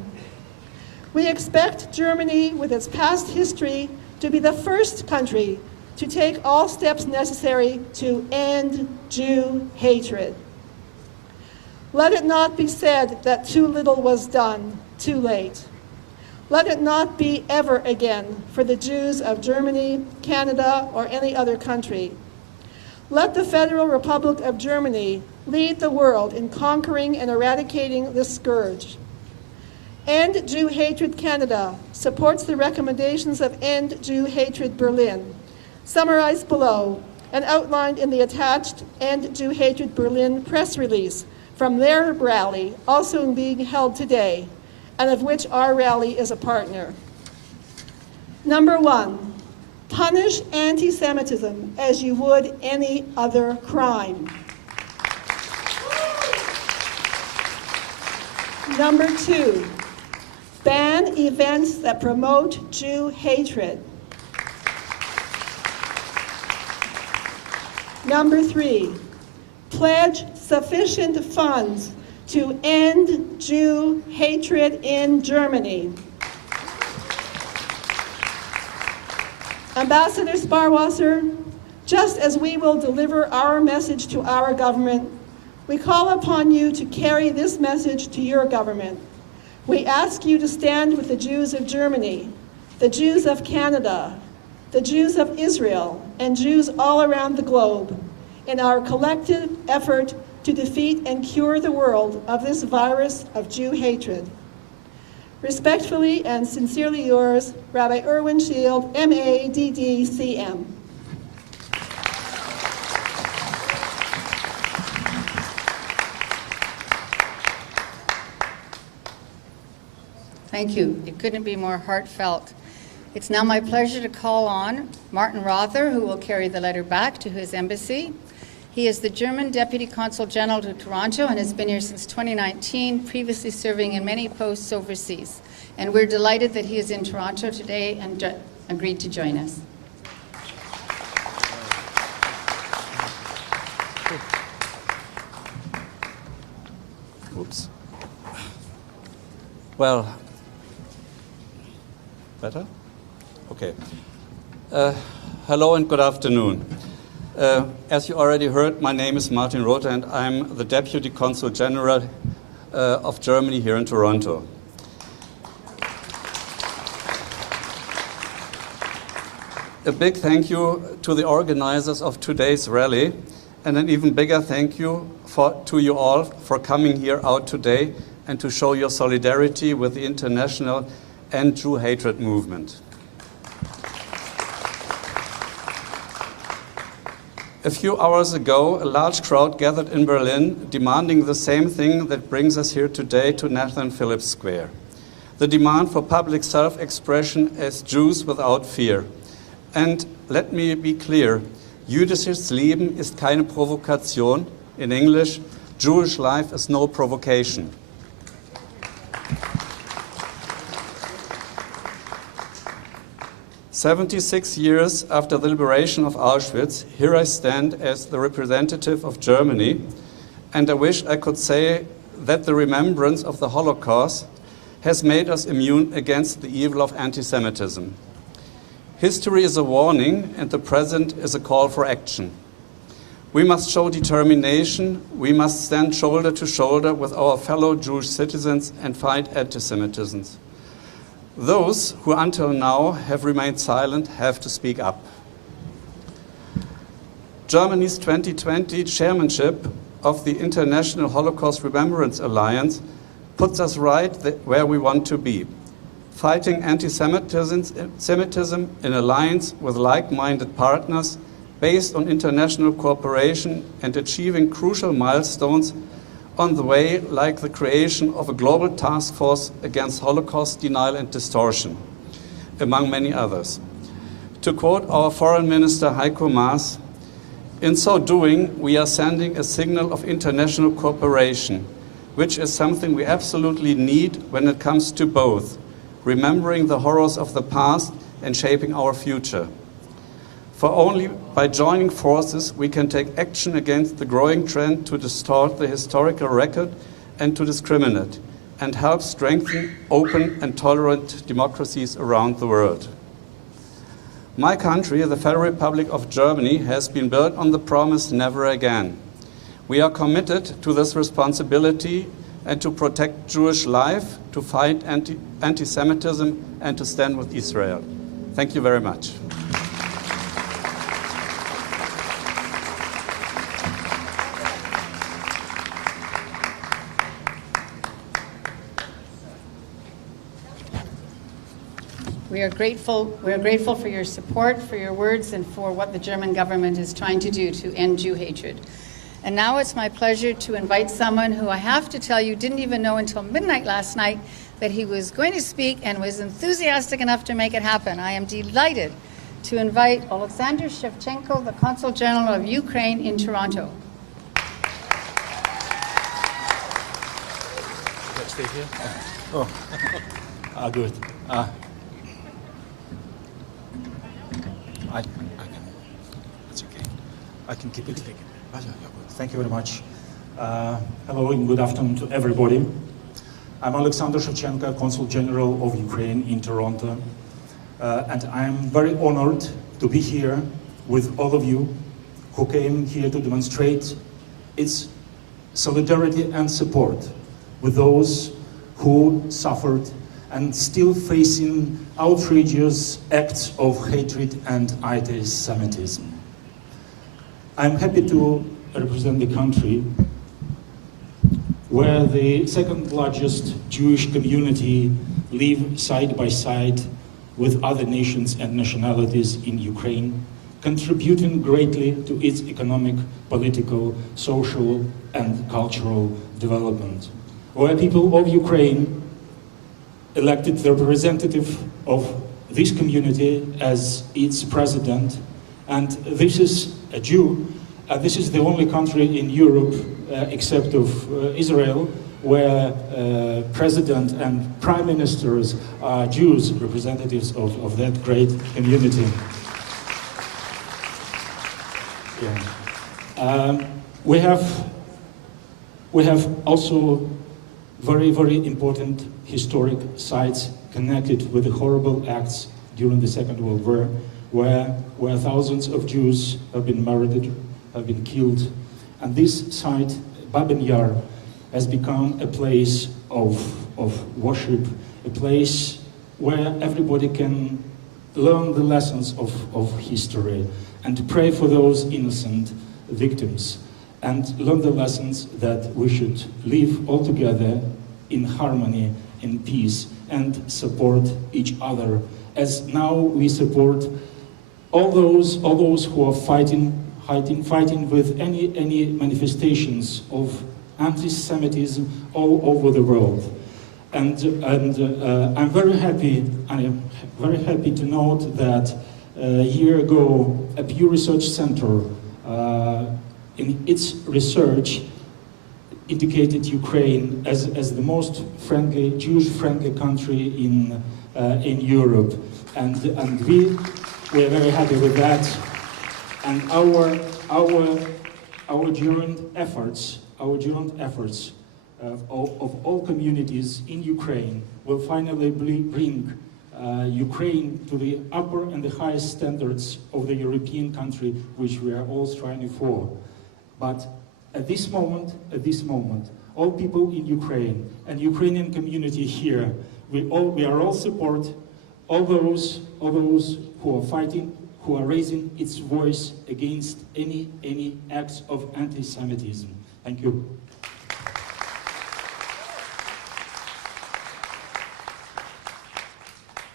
We expect Germany, with its past history, to be the first country to take all steps necessary to end Jew hatred. Let it not be said that too little was done, too late. Let it not be ever again for the Jews of Germany, Canada, or any other country. Let the Federal Republic of Germany lead the world in conquering and eradicating this scourge. End Jew Hatred Canada supports the recommendations of End Jew Hatred Berlin, summarized below and outlined in the attached End Jew Hatred Berlin press release from their rally, also being held today, and of which our rally is a partner. Number 1, punish anti-Semitism as you would any other crime. Number 2, ban events that promote Jew hatred. Number 3, pledge sufficient funds to end Jew hatred in Germany. Ambassador Sparwasser, just as we will deliver our message to our government, we call upon you to carry this message to your government. We ask you to stand with the Jews of Germany, the Jews of Canada, the Jews of Israel, and Jews all around the globe in our collective effort to defeat and cure the world of this virus of Jew hatred. Respectfully and sincerely yours, Rabbi Irwin Shield, MADDCM. Thank you. It couldn't be more heartfelt. It's now my pleasure to call on Martin Rother, who will carry the letter back to his embassy. He is the German Deputy Consul General to Toronto and has been here since 2019, previously serving in many posts overseas. And we're delighted that he is in Toronto today and agreed to join us. Oops. Well, better? Okay. Hello and good afternoon. As you already heard, my name is Martin Rother and I'm the Deputy Consul General of Germany here in Toronto. A big thank you to the organizers of today's rally, and an even bigger thank you to you all for coming here out today and to show your solidarity with the international End Jew Hatred movement. A few hours ago, a large crowd gathered in Berlin demanding the same thing that brings us here today to Nathan Phillips Square. The demand for public self-expression as Jews without fear. And let me be clear, jüdisches Leben ist keine Provokation. In English, Jewish life is no provocation. "76 years after the liberation of Auschwitz, here I stand as the representative of Germany, and I wish I could say that the remembrance of the Holocaust has made us immune against the evil of anti-Semitism. History is a warning, and the present is a call for action. We must show determination, we must stand shoulder to shoulder with our fellow Jewish citizens and fight anti-Semitism. Those who until now have remained silent have to speak up." Germany's 2020 chairmanship of the International Holocaust Remembrance Alliance puts us right where we want to be, fighting anti-Semitism in alliance with like-minded partners based on international cooperation and achieving crucial milestones on the way, like the creation of a global task force against Holocaust denial and distortion, among many others. To quote our Foreign Minister Heiko Maas, "In so doing, we are sending a signal of international cooperation, which is something we absolutely need when it comes to both remembering the horrors of the past and shaping our future. For only by joining forces we can take action against the growing trend to distort the historical record and to discriminate, and help strengthen open and tolerant democracies around the world. My country, the Federal Republic of Germany, has been built on the promise never again. We are committed to this responsibility and to protect Jewish life, to fight anti-Semitism, and to stand with Israel. Thank you very much. We are grateful for your support, for your words, and for what the German government is trying to do to end Jew hatred. And now it's my pleasure to invite someone who I have to tell you didn't even know until midnight last night that he was going to speak and was enthusiastic enough to make it happen. I am delighted to invite Alexander Shevchenko, the Consul General of Ukraine in Toronto. Let's stay here. Oh, good. I can. That's okay. I can keep it. Thank you very much. Hello and good afternoon to everybody. I'm Alexander Shevchenko, Consul General of Ukraine in Toronto, and I'm very honored to be here with all of you who came here to demonstrate its solidarity and support with those who suffered and still facing outrageous acts of hatred and anti-Semitism. I'm happy to represent the country where the second largest Jewish community live side by side with other nations and nationalities in Ukraine, contributing greatly to its economic, political, social, and cultural development. Where people of Ukraine elected the representative of this community as its president. And this is a Jew. This is the only country in Europe, except of Israel, where president and prime ministers are Jews, representatives of that great community. Yeah. We have also very, very important historic sites connected with the horrible acts during the Second World War, where thousands of Jews have been murdered, have been killed. And this site, Babin Yar, has become a place of worship, a place where everybody can learn the lessons of history and pray for those innocent victims and learn the lessons that we should live all together in harmony, in peace, and support each other. As now we support all those who are fighting with any manifestations of anti-Semitism all over the world. And I'm very happy to note that a year ago, a Pew Research Center in its research indicated Ukraine as the most friendly, Jewish-friendly country in Europe, and we are very happy with that. And our joint efforts of all communities in Ukraine will finally bring Ukraine to the upper and the highest standards of the European country, which we are all striving for. But at this moment, all people in Ukraine and Ukrainian community here, we are all support all those who are fighting, who are raising its voice against any acts of anti-Semitism. Thank you.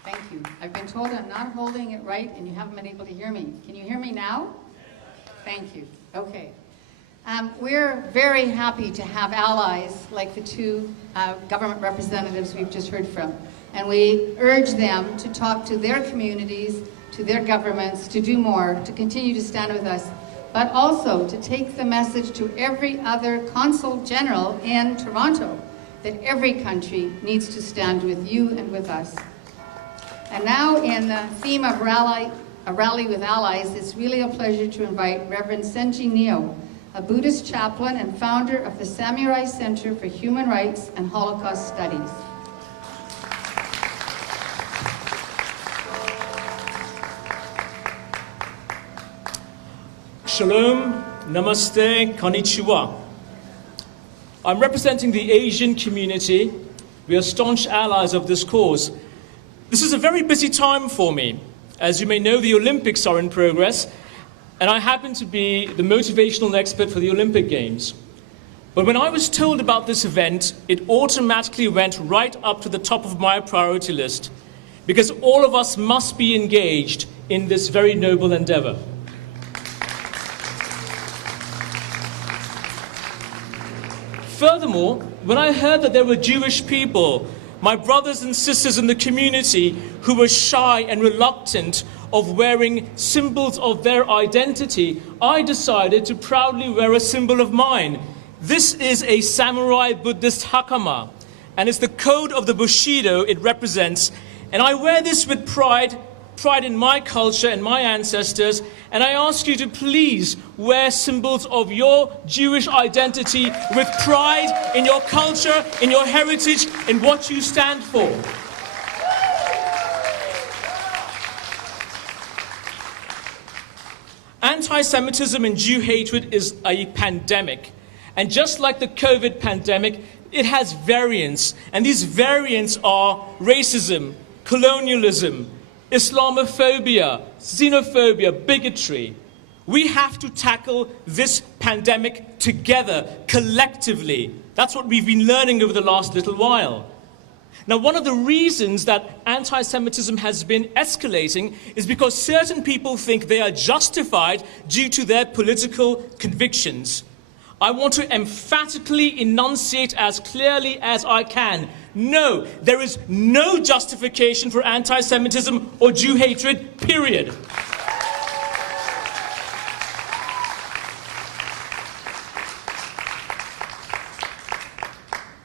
Thank you. I've been told I'm not holding it right and you haven't been able to hear me. Can you hear me now? Thank you. Okay. We're very happy to have allies like the two government representatives we've just heard from. And we urge them to talk to their communities, to their governments, to do more, to continue to stand with us, but also to take the message to every other consul general in Toronto that every country needs to stand with you and with us. And now, in the theme of a rally with allies, it's really a pleasure to invite Reverend Senji Neo, a Buddhist chaplain and founder of the Samurai Center for Human Rights and Holocaust Studies. Shalom, namaste, konnichiwa. I'm representing the Asian community. We are staunch allies of this cause. This is a very busy time for me. As you may know, the Olympics are in progress, and I happen to be the motivational expert for the Olympic Games. But when I was told about this event, it automatically went right up to the top of my priority list, because all of us must be engaged in this very noble endeavor. Furthermore, when I heard that there were Jewish people, my brothers and sisters in the community, who were shy and reluctant of wearing symbols of their identity, I decided to proudly wear a symbol of mine. This is a samurai Buddhist hakama, and it's the code of the Bushido it represents. And I wear this with pride in my culture and my ancestors, and I ask you to please wear symbols of your Jewish identity with pride in your culture, in your heritage, in what you stand for. Anti-Semitism and Jew hatred is a pandemic. And just like the COVID pandemic, it has variants. And these variants are racism, colonialism, Islamophobia, xenophobia, bigotry. We have to tackle this pandemic together, collectively. That's what we've been learning over the last little while. Now, one of the reasons that anti-Semitism has been escalating is because certain people think they are justified due to their political convictions. I want to emphatically enunciate as clearly as I can, No, there is no justification for anti-Semitism or Jew hatred, period.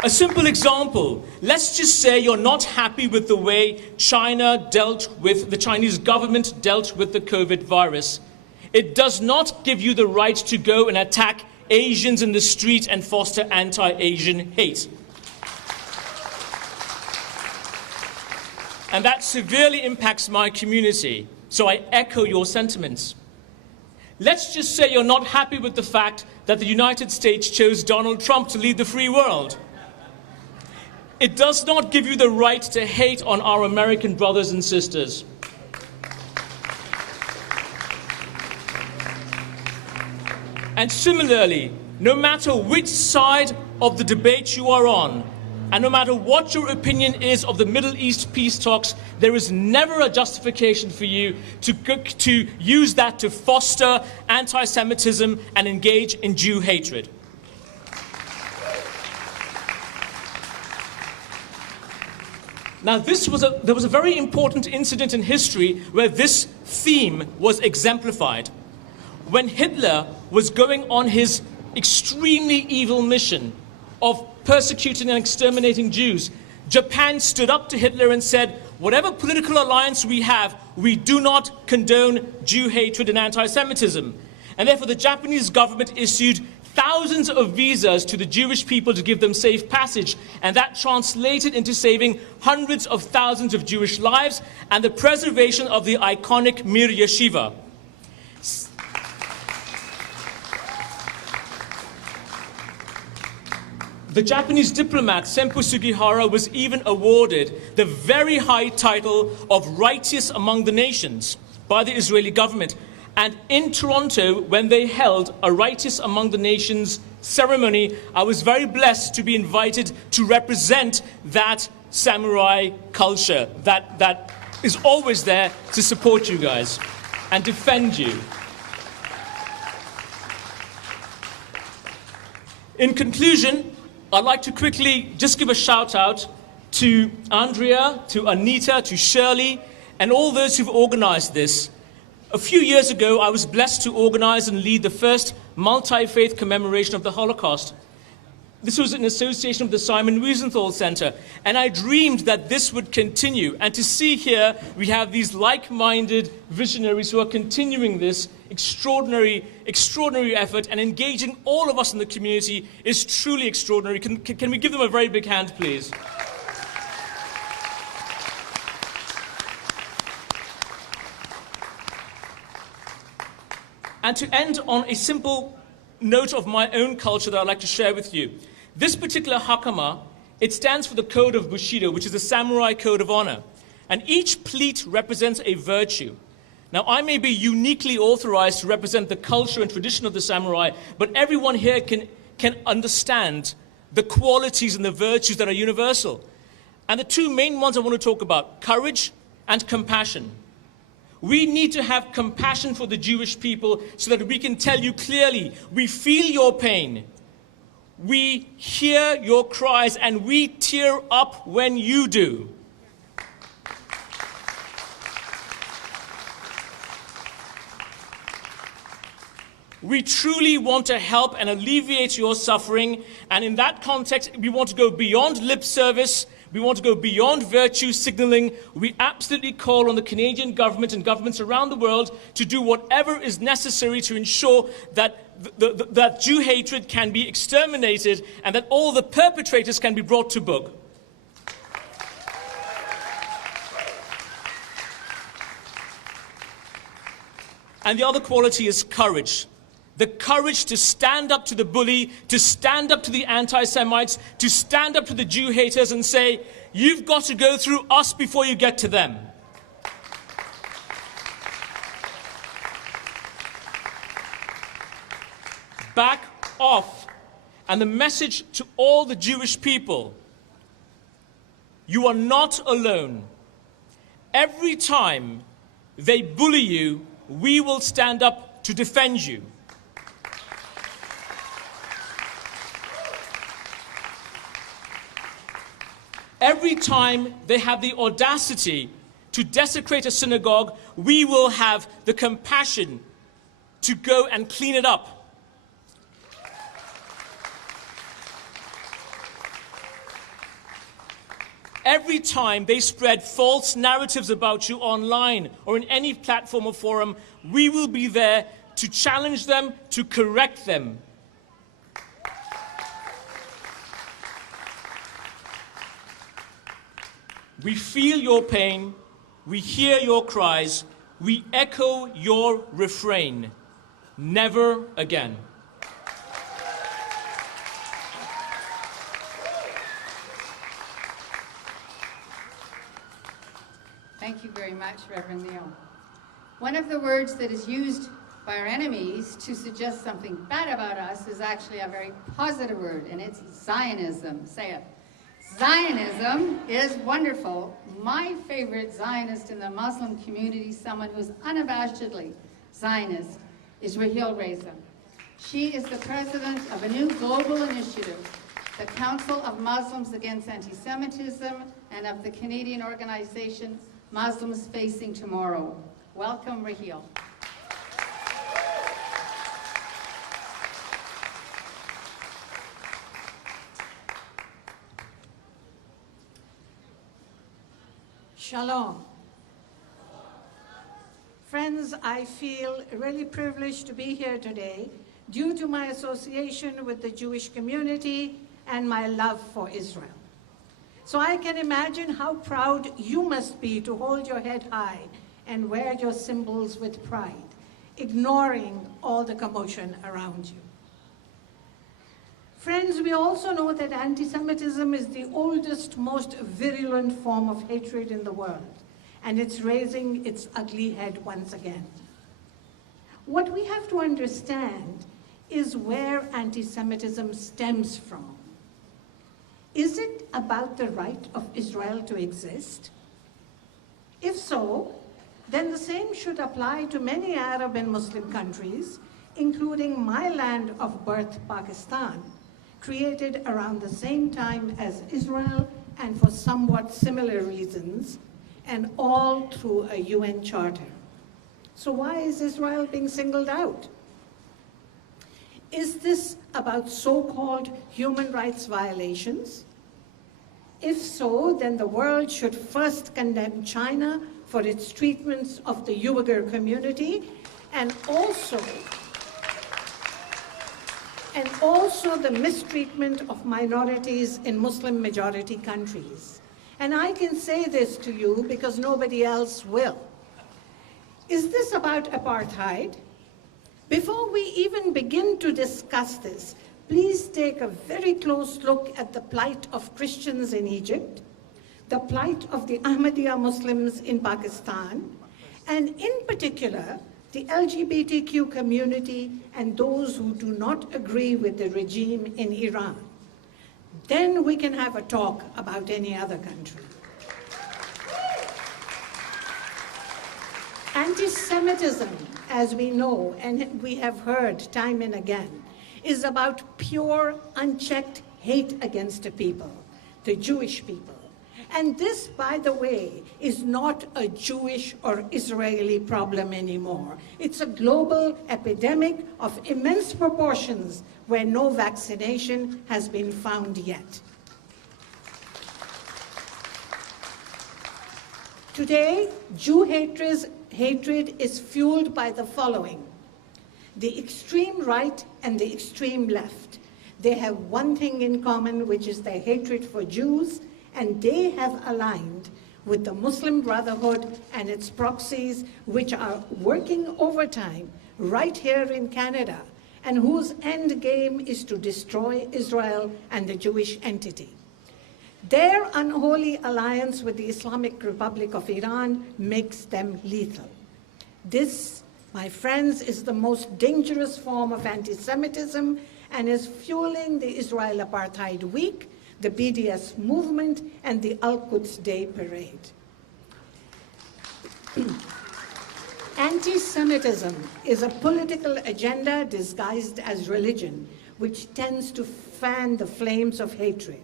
A simple example, let's just say you're not happy with the way the Chinese government dealt with the COVID virus. It does not give you the right to go and attack Asians in the street and foster anti-Asian hate. And that severely impacts my community, so I echo your sentiments. Let's just say you're not happy with the fact that the United States chose Donald Trump to lead the free world. It does not give you the right to hate on our American brothers and sisters. And similarly, no matter which side of the debate you are on, and no matter what your opinion is of the Middle East peace talks, there is never a justification for you to use that to foster anti-Semitism and engage in Jew hatred. Now, there was a very important incident in history where this theme was exemplified. When Hitler was going on his extremely evil mission of persecuting and exterminating Jews, Japan stood up to Hitler and said, whatever political alliance we have, we do not condone Jew hatred and anti-Semitism. And therefore the Japanese government issued thousands of visas to the Jewish people to give them safe passage, and that translated into saving hundreds of thousands of Jewish lives and the preservation of the iconic Mir Yeshiva. The Japanese diplomat Senpu Sugihara was even awarded the very high title of Righteous Among the Nations by the Israeli government. And in Toronto, when they held a Righteous Among the Nations ceremony, I was very blessed to be invited to represent that samurai culture that is always there to support you guys and defend you. In conclusion, I'd like to quickly just give a shout out to Andrea, to Anita, to Shirley, and all those who've organized this. A few years ago, I was blessed to organize and lead the first multi-faith commemoration of the Holocaust. This was in association with the Simon Wiesenthal Center, and I dreamed that this would continue. And to see here, we have these like-minded visionaries who are continuing this extraordinary effort, and engaging all of us in the community is truly extraordinary. Can we give them a very big hand, please? And to end on a simple note of my own culture that I'd like to share with you. This particular hakama, it stands for the code of Bushido, which is a samurai code of honor. And each pleat represents a virtue. Now, I may be uniquely authorized to represent the culture and tradition of the samurai, but everyone here can understand the qualities and the virtues that are universal. And the two main ones I want to talk about, courage and compassion. We need to have compassion for the Jewish people so that we can tell you clearly, we feel your pain, we hear your cries, and we tear up when you do. We truly want to help and alleviate your suffering, and in that context, we want to go beyond lip service. We want to go beyond virtue signaling. We absolutely call on the Canadian government and governments around the world to do whatever is necessary to ensure that that Jew hatred can be exterminated and that all the perpetrators can be brought to book. And the other quality is courage. The courage to stand up to the bully, to stand up to the anti-Semites, to stand up to the Jew haters and say, you've got to go through us before you get to them. Back off. And the message to all the Jewish people, you are not alone. Every time they bully you, we will stand up to defend you. Every time they have the audacity to desecrate a synagogue, we will have the compassion to go and clean it up. Every time they spread false narratives about you online or in any platform or forum, we will be there to challenge them, to correct them. We feel your pain, we hear your cries, we echo your refrain. Never again. Thank you very much, Reverend Neil. One of the words that is used by our enemies to suggest something bad about us is actually a very positive word, and it's Zionism. Say it. Zionism is wonderful. My favorite Zionist in the Muslim community, someone who's unabashedly Zionist, is Raheel Reza. She is the president of a new global initiative, the Council of Muslims Against Antisemitism, and of the Canadian organization Muslims Facing Tomorrow. Welcome, Raheel. Shalom. Friends, I feel really privileged to be here today due to my association with the Jewish community and my love for Israel. So I can imagine how proud you must be to hold your head high and wear your symbols with pride, ignoring all the commotion around you. Friends, we also know that anti-Semitism is the oldest, most virulent form of hatred in the world, and it's raising its ugly head once again. What we have to understand is where anti-Semitism stems from. Is it about the right of Israel to exist? If so, then the same should apply to many Arab and Muslim countries, including my land of birth, Pakistan, created around the same time as Israel and for somewhat similar reasons, and all through a UN charter. So why is Israel being singled out? Is this about so-called human rights violations? If so, then the world should first condemn China for its treatments of the Uyghur community and also the mistreatment of minorities in Muslim-majority countries. And I can say this to you because nobody else will. Is this about apartheid? Before we even begin to discuss this, please take a very close look at the plight of Christians in Egypt, the plight of the Ahmadiyya Muslims in Pakistan, and in particular, the LGBTQ community and those who do not agree with the regime in Iran. Then we can have a talk about any other country. Anti-Semitism, as we know and we have heard time and again, is about pure, unchecked hate against a people, the Jewish people. And this, by the way, is not a Jewish or Israeli problem anymore. It's a global epidemic of immense proportions where no vaccination has been found yet. Today, Jew hatred is fueled by the following: the extreme right and the extreme left. They have one thing in common, which is their hatred for Jews, and they have aligned with the Muslim Brotherhood and its proxies, which are working overtime right here in Canada, and whose end game is to destroy Israel and the Jewish entity. Their unholy alliance with the Islamic Republic of Iran makes them lethal. This, my friends, is the most dangerous form of anti-Semitism and is fueling the Israel Apartheid Week, the BDS movement, and the Al-Quds Day Parade. Anti-Semitism is a political agenda disguised as religion, which tends to fan the flames of hatred.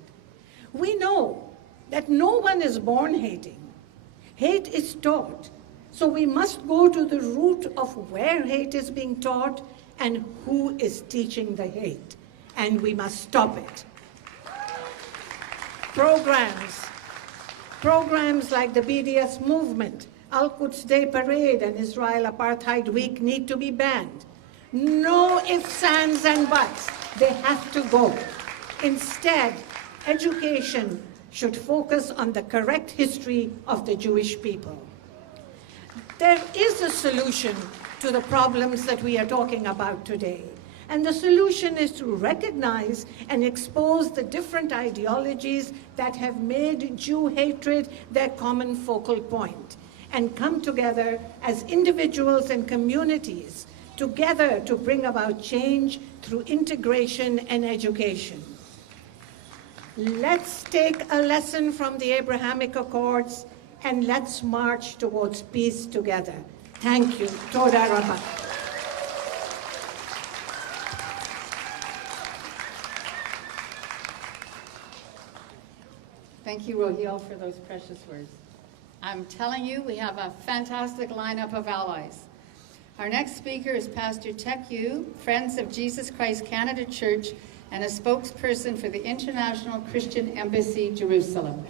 We know that no one is born hating. Hate is taught. So we must go to the root of where hate is being taught and who is teaching the hate. And we must stop it. Programs like the BDS movement, Al-Quds Day Parade, and Israel Apartheid Week need to be banned. No ifs, ands, and buts. They have to go. Instead, education should focus on the correct history of the Jewish people. There is a solution to the problems that we are talking about today. And the solution is to recognize and expose the different ideologies that have made Jew hatred their common focal point, and come together as individuals and communities together to bring about change through integration and education. Let's take a lesson from the Abrahamic Accords and let's march towards peace together. Thank you. Toda Rabah. Thank you, Rohiel, for those precious words. I'm telling you, we have a fantastic lineup of allies. Our next speaker is Pastor Tek Yu, Friends of Jesus Christ Canada Church, and a spokesperson for the International Christian Embassy, Jerusalem.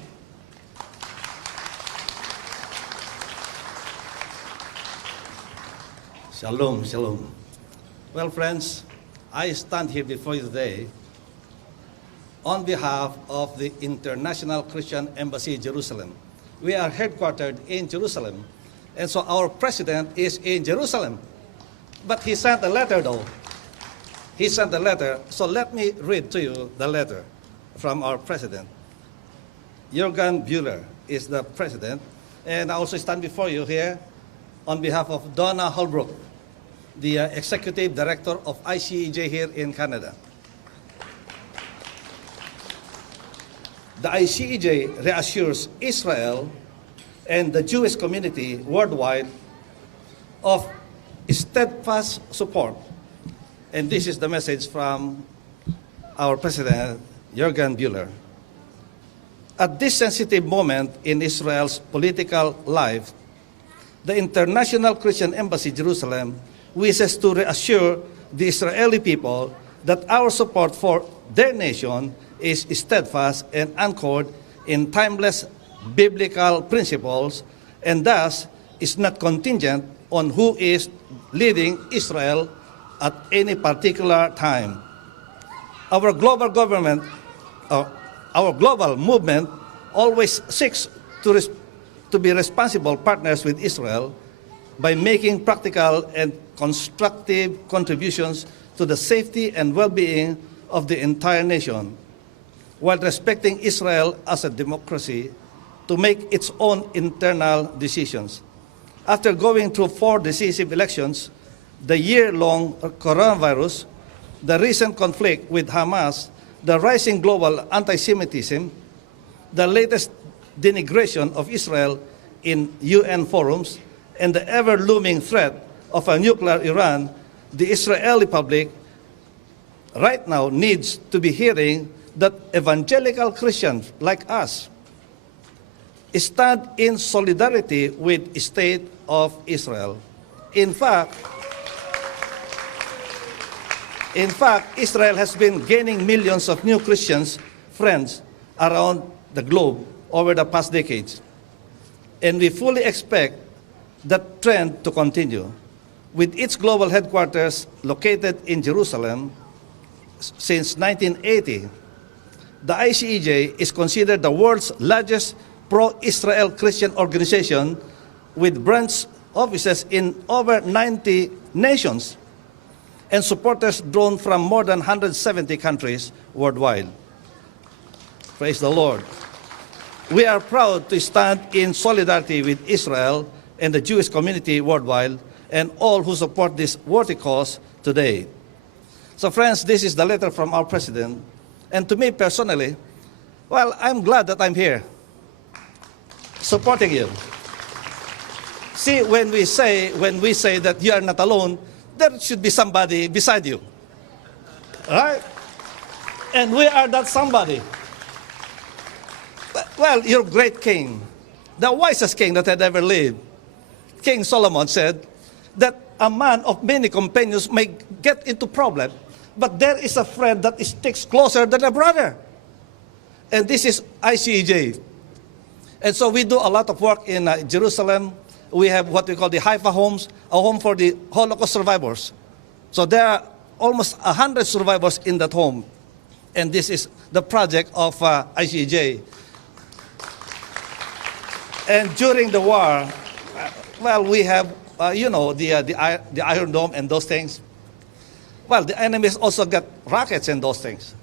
Shalom, shalom. Well, friends, I stand here before you today on behalf of the International Christian Embassy, Jerusalem. We are headquartered in Jerusalem, and so our president is in Jerusalem. But he sent a letter, though. He sent a letter, so let me read to you the letter from our president. Jürgen Bühler is the president, and I also stand before you here on behalf of Donna Holbrook, the executive director of ICEJ here in Canada. The ICEJ reassures Israel and the Jewish community worldwide of steadfast support. And this is the message from our president, Jürgen Bühler. At this sensitive moment in Israel's political life, the International Christian Embassy Jerusalem wishes to reassure the Israeli people that our support for their nation is steadfast and anchored in timeless biblical principles, and thus is not contingent on who is leading Israel at any particular time. Our global government, our global movement always seeks to be responsible partners with Israel by making practical and constructive contributions to the safety and well-being of the entire nation, while respecting Israel as a democracy to make its own internal decisions. After going through 4 decisive elections, the year-long coronavirus, the recent conflict with Hamas, the rising global anti-Semitism, the latest denigration of Israel in UN forums, and the ever-looming threat of a nuclear Iran, the Israeli public right now needs to be hearing that evangelical Christians like us stand in solidarity with the state of Israel. In fact, Israel has been gaining millions of new Christians friends around the globe over the past decades. And we fully expect that trend to continue. With its global headquarters located in Jerusalem since 1980, the ICEJ is considered the world's largest pro-Israel Christian organization with branch offices in over 90 nations and supporters drawn from more than 170 countries worldwide. Praise the Lord. We are proud to stand in solidarity with Israel and the Jewish community worldwide and all who support this worthy cause today. So friends, this is the letter from our president. And to me personally, well, I'm glad that I'm here supporting you. See, when we say that you are not alone, there should be somebody beside you. All right? And we are that somebody. Well, your great king, the wisest king that had ever lived, King Solomon said that a man of many companions may get into problem, but there is a friend that sticks closer than a brother. And this is ICEJ. And so we do a lot of work in Jerusalem. We have what we call the Haifa homes, a home for the Holocaust survivors. So there are almost 100 survivors in that home. And this is the project of ICEJ. And during the war, well, we have, the Iron Dome and those things. Well, the enemies also got rockets and those things.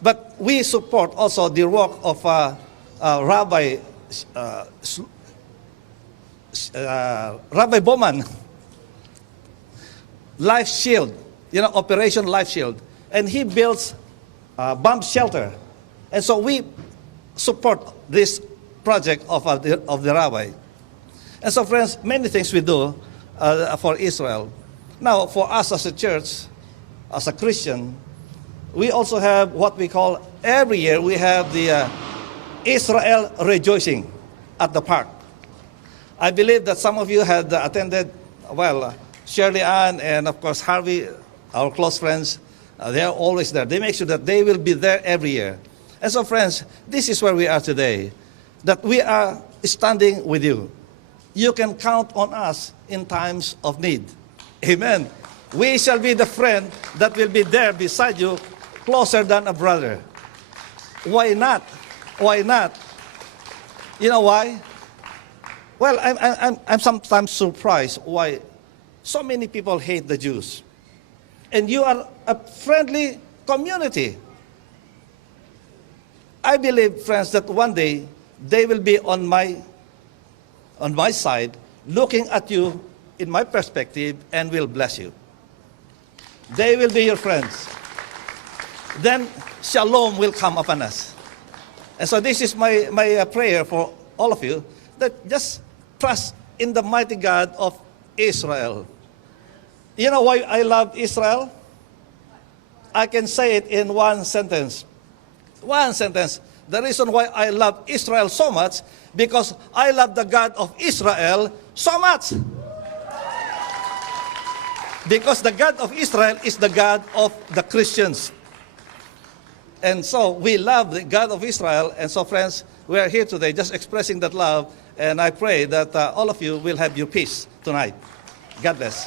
But we support also the work of Rabbi Bowman, Life Shield, Operation Life Shield. And he builds bomb shelter. And so we support this project of the rabbi. And so, friends, many things we do for Israel. Now, for us as a church, as a Christian, we also have what we call, every year, we have the Israel Rejoicing at the park. I believe that some of you had attended, Shirley Ann and, of course, Harvey, our close friends. They are always there. They make sure that they will be there every year. And so, friends, this is where we are today, that we are standing with you. You can count on us in times of need. Amen. We shall be the friend that will be there beside you, closer than a brother. Why not? Why not? You know why? Well, I'm sometimes surprised why so many people hate the Jews. And you are a friendly community. I believe, friends, that one day they will be on my side, looking at you in my perspective, and will bless you. They will be your friends. Then shalom will come upon us. And so this is my prayer for all of you, that just trust in the mighty God of Israel. You know why I love Israel? I can say it in one sentence. One sentence. The reason why I love Israel so much, because I love the God of Israel so much. Because the God of Israel is the God of the Christians. And so we love the God of Israel. And so, friends, we are here today just expressing that love. And I pray that all of you will have your peace tonight. God bless.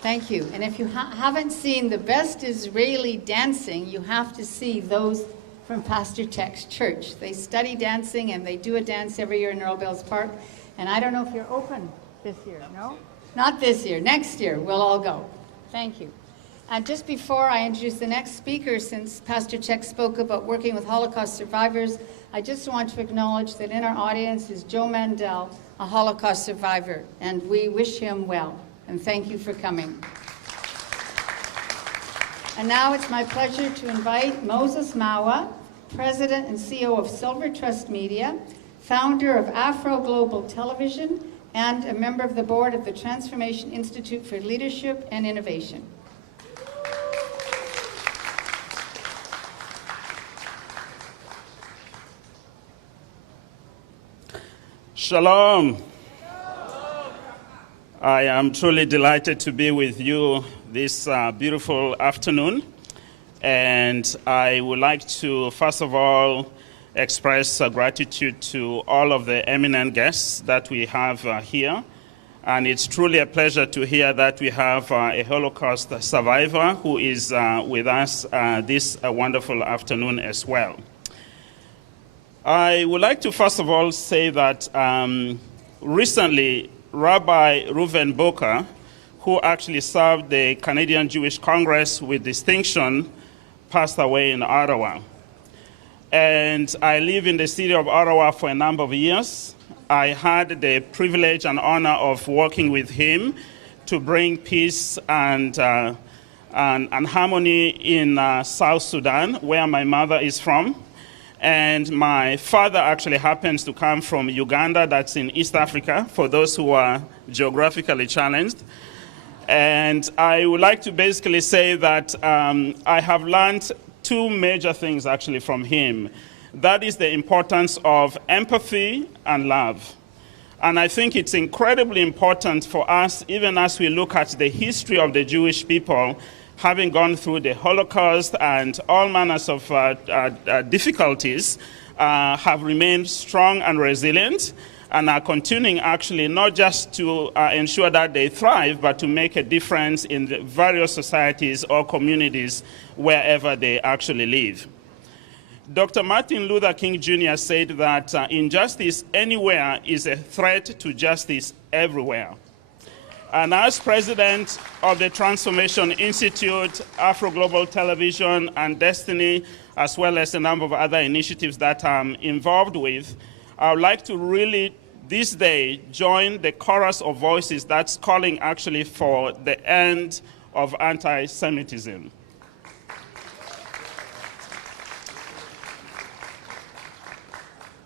Thank you. And if you haven't seen the best Israeli dancing, you have to see those from Pastor Tech's church. They study dancing, and they do a dance every year in Earl Bells Park. And I don't know if you're open this year, no? Not this year. Next year, we'll all go. Thank you. And just before I introduce the next speaker, since Pastor Check spoke about working with Holocaust survivors, I just want to acknowledge that in our audience is Joe Mandel, a Holocaust survivor, and we wish him well. And thank you for coming. And now it's my pleasure to invite Moses Mawa, President and CEO of Silver Trust Media, founder of Afro Global Television, and a member of the board of the Transformation Institute for Leadership and Innovation. Shalom. I am truly delighted to be with you this beautiful afternoon. And I would like to, first of all, express gratitude to all of the eminent guests that we have here. And it's truly a pleasure to hear that we have a Holocaust survivor who is with us this wonderful afternoon as well. I would like to, first of all, say that recently, Rabbi Reuven Boker, who actually served the Canadian Jewish Congress with distinction, passed away in Ottawa. And I live in the city of Ottawa for a number of years. I had the privilege and honor of working with him to bring peace and harmony in South Sudan, where my mother is from. And my father actually happens to come from Uganda, that's in East Africa, for those who are geographically challenged. And I would like to basically say that I have learned two major things actually from him. That is the importance of empathy and love. And I think it's incredibly important for us, even as we look at the history of the Jewish people, having gone through the Holocaust and all manners of difficulties, have remained strong and resilient, and are continuing actually not just to ensure that they thrive, but to make a difference in the various societies or communities wherever they actually live. Dr. Martin Luther King Jr. said that injustice anywhere is a threat to justice everywhere. And as president of the Transformation Institute, Afro Global Television, and Destiny, as well as a number of other initiatives that I'm involved with, I would like to really, this day, join the chorus of voices that's calling actually for the end of anti-Semitism.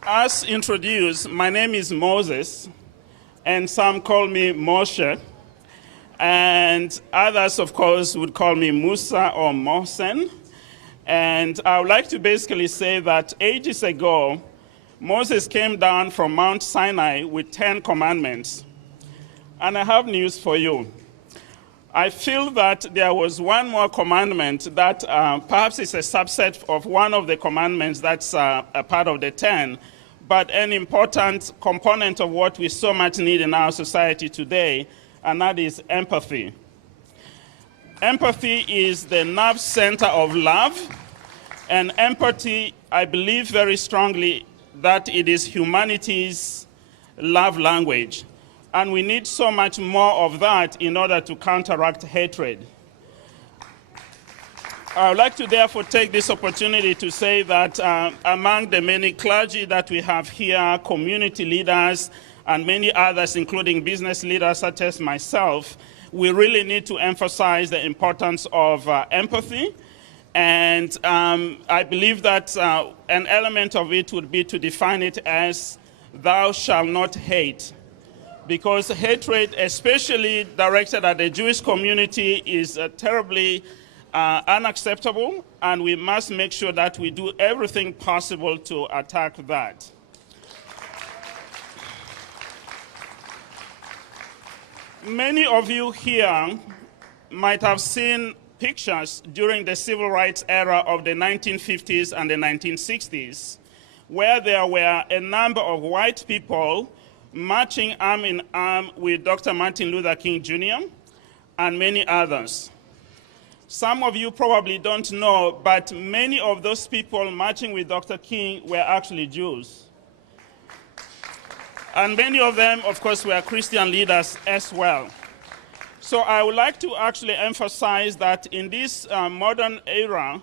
As introduced, my name is Moses, and some call me Moshe, and others, of course, would call me Musa or Mohsen. And I would like to basically say that ages ago, Moses came down from Mount Sinai with 10 commandments. And I have news for you. I feel that there was one more commandment that perhaps is a subset of one of the commandments that's a part of the 10, but an important component of what we so much need in our society today, and that is empathy. Empathy is the nerve center of love, and empathy, I believe very strongly that it is humanity's love language. And we need so much more of that in order to counteract hatred. I would like to therefore take this opportunity to say that among the many clergy that we have here, community leaders, and many others, including business leaders such as myself, we really need to emphasize the importance of empathy. And I believe that an element of it would be to define it as thou shalt not hate. Because hatred, especially directed at the Jewish community, is terribly unacceptable, and we must make sure that we do everything possible to attack that. Many of you here might have seen pictures during the civil rights era of the 1950s and the 1960s, where there were a number of white people marching arm in arm with Dr. Martin Luther King Jr. and many others. Some of you probably don't know, but many of those people marching with Dr. King were actually Jews. And many of them, of course, were Christian leaders as well. So I would like to actually emphasize that in this modern era,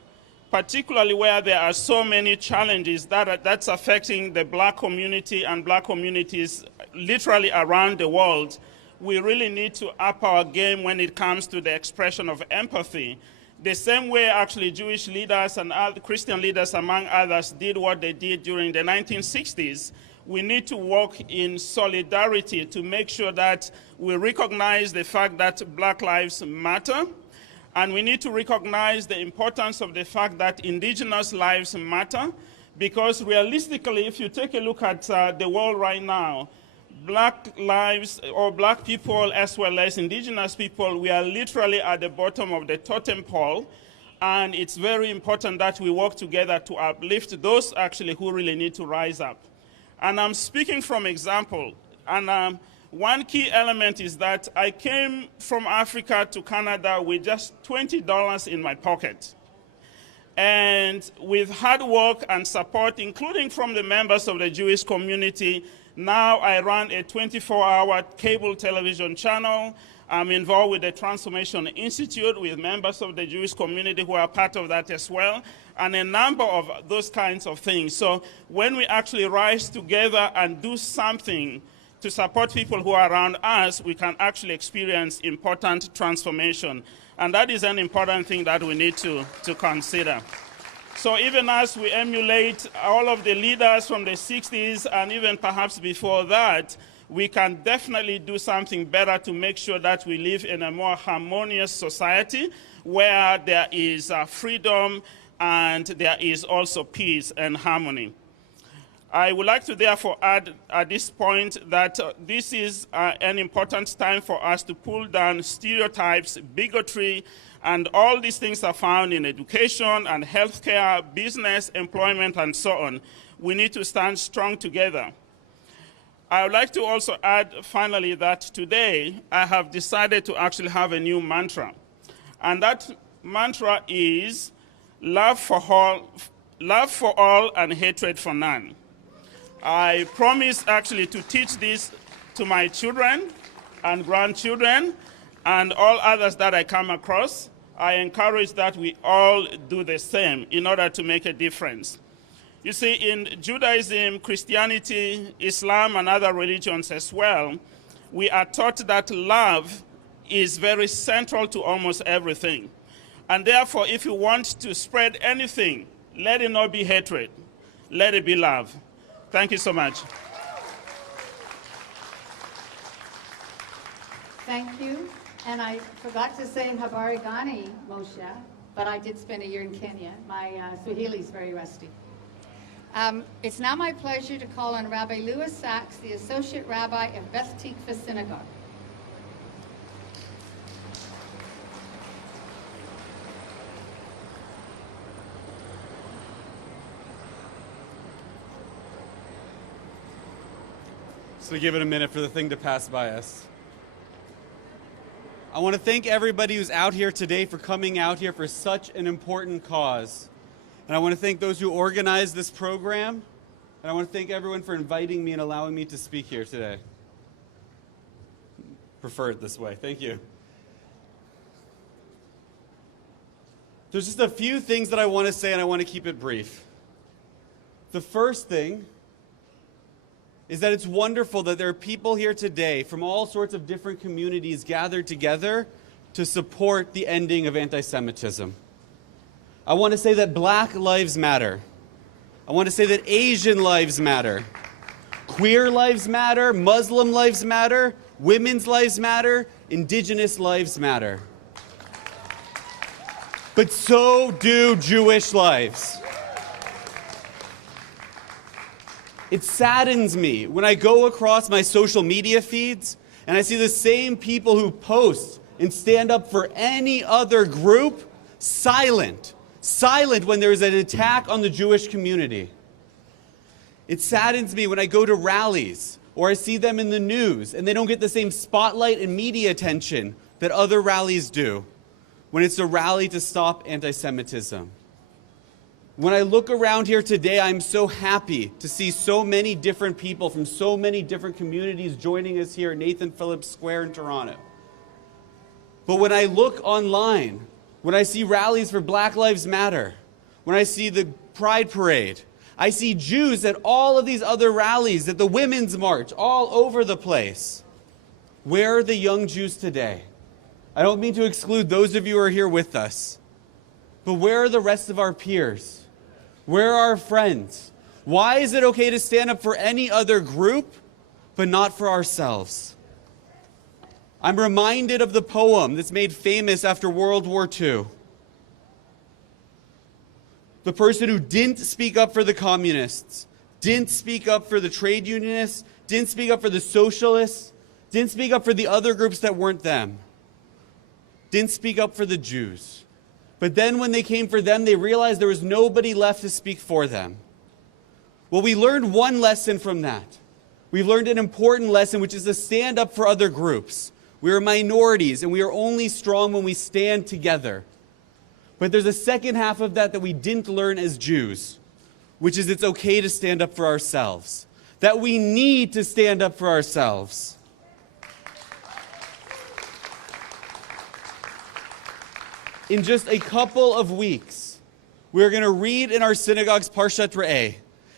particularly where there are so many challenges that's affecting the black community and black communities literally around the world, we really need to up our game when it comes to the expression of empathy. The same way actually Jewish leaders and other Christian leaders, among others, did what they did during the 1960s, we need to work in solidarity to make sure that we recognize the fact that black lives matter, and we need to recognize the importance of the fact that indigenous lives matter, because realistically, if you take a look at the world right now, black lives, or black people as well as indigenous people, we are literally at the bottom of the totem pole, and it's very important that we work together to uplift those actually who really need to rise up. And I'm speaking from example, and one key element is that I came from Africa to Canada with just $20 in my pocket. And with hard work and support, including from the members of the Jewish community, now I run a 24-hour cable television channel. I'm involved with the Transformation Institute with members of the Jewish community who are part of that as well, and a number of those kinds of things. So when we actually rise together and do something to support people who are around us, we can actually experience important transformation. And that is an important thing that we need to consider. So even as we emulate all of the leaders from the 60s and even perhaps before that, we can definitely do something better to make sure that we live in a more harmonious society where there is freedom and there is also peace and harmony. I would like to therefore add at this point that this is an important time for us to pull down stereotypes, bigotry, and all these things are found in education and healthcare, business, employment, and so on. We need to stand strong together. I would like to also add, finally, that today I have decided to actually have a new mantra. And that mantra is love for all and hatred for none. I promise actually to teach this to my children and grandchildren and all others that I come across. I encourage that we all do the same in order to make a difference. You see, in Judaism, Christianity, Islam, and other religions as well, we are taught that love is very central to almost everything. And therefore, if you want to spread anything, let it not be hatred. Let it be love. Thank you so much. Thank you. And I forgot to say Habari Gani, Moshe, but I did spend a year in Kenya. My Swahili is very rusty. It's now my pleasure to call on Rabbi Louis Sachs, the Associate Rabbi of Beth Tikva Synagogue. So give it a minute for the thing to pass by us. I want to thank everybody who's out here today for coming out here for such an important cause. And I want to thank those who organized this program. And I want to thank everyone for inviting me and allowing me to speak here today. Prefer it this way. Thank you. There's just a few things that I want to say, and I want to keep it brief. The first thing is that it's wonderful that there are people here today from all sorts of different communities gathered together to support the ending of anti-Semitism. I want to say that Black lives matter. I want to say that Asian lives matter. Queer lives matter, Muslim lives matter, women's lives matter, Indigenous lives matter. But so do Jewish lives. It saddens me when I go across my social media feeds and I see the same people who post and stand up for any other group silent when there is an attack on the Jewish community. It saddens me when I go to rallies or I see them in the news and they don't get the same spotlight and media attention that other rallies do when it's a rally to stop anti-Semitism. When I look around here today, I'm so happy to see so many different people from so many different communities joining us here at Nathan Phillips Square in Toronto. But when I look online, when I see rallies for Black Lives Matter, when I see the Pride Parade, I see Jews at all of these other rallies, at the Women's March, all over the place. Where are the young Jews today? I don't mean to exclude those of you who are here with us, but where are the rest of our peers? Where are our friends? Why is it okay to stand up for any other group, but not for ourselves? I'm reminded of the poem that's made famous after World War II. The person who didn't speak up for the communists, didn't speak up for the trade unionists, didn't speak up for the socialists, didn't speak up for the other groups that weren't them, didn't speak up for the Jews. But then when they came for them, they realized there was nobody left to speak for them. Well, we learned one lesson from that. We've learned an important lesson, which is to stand up for other groups. We are minorities, and we are only strong when we stand together. But there's a second half of that we didn't learn as Jews, which is it's okay to stand up for ourselves. That we need to stand up for ourselves. In just a couple of weeks, we're going to read in our synagogue's Parshat Re'eh.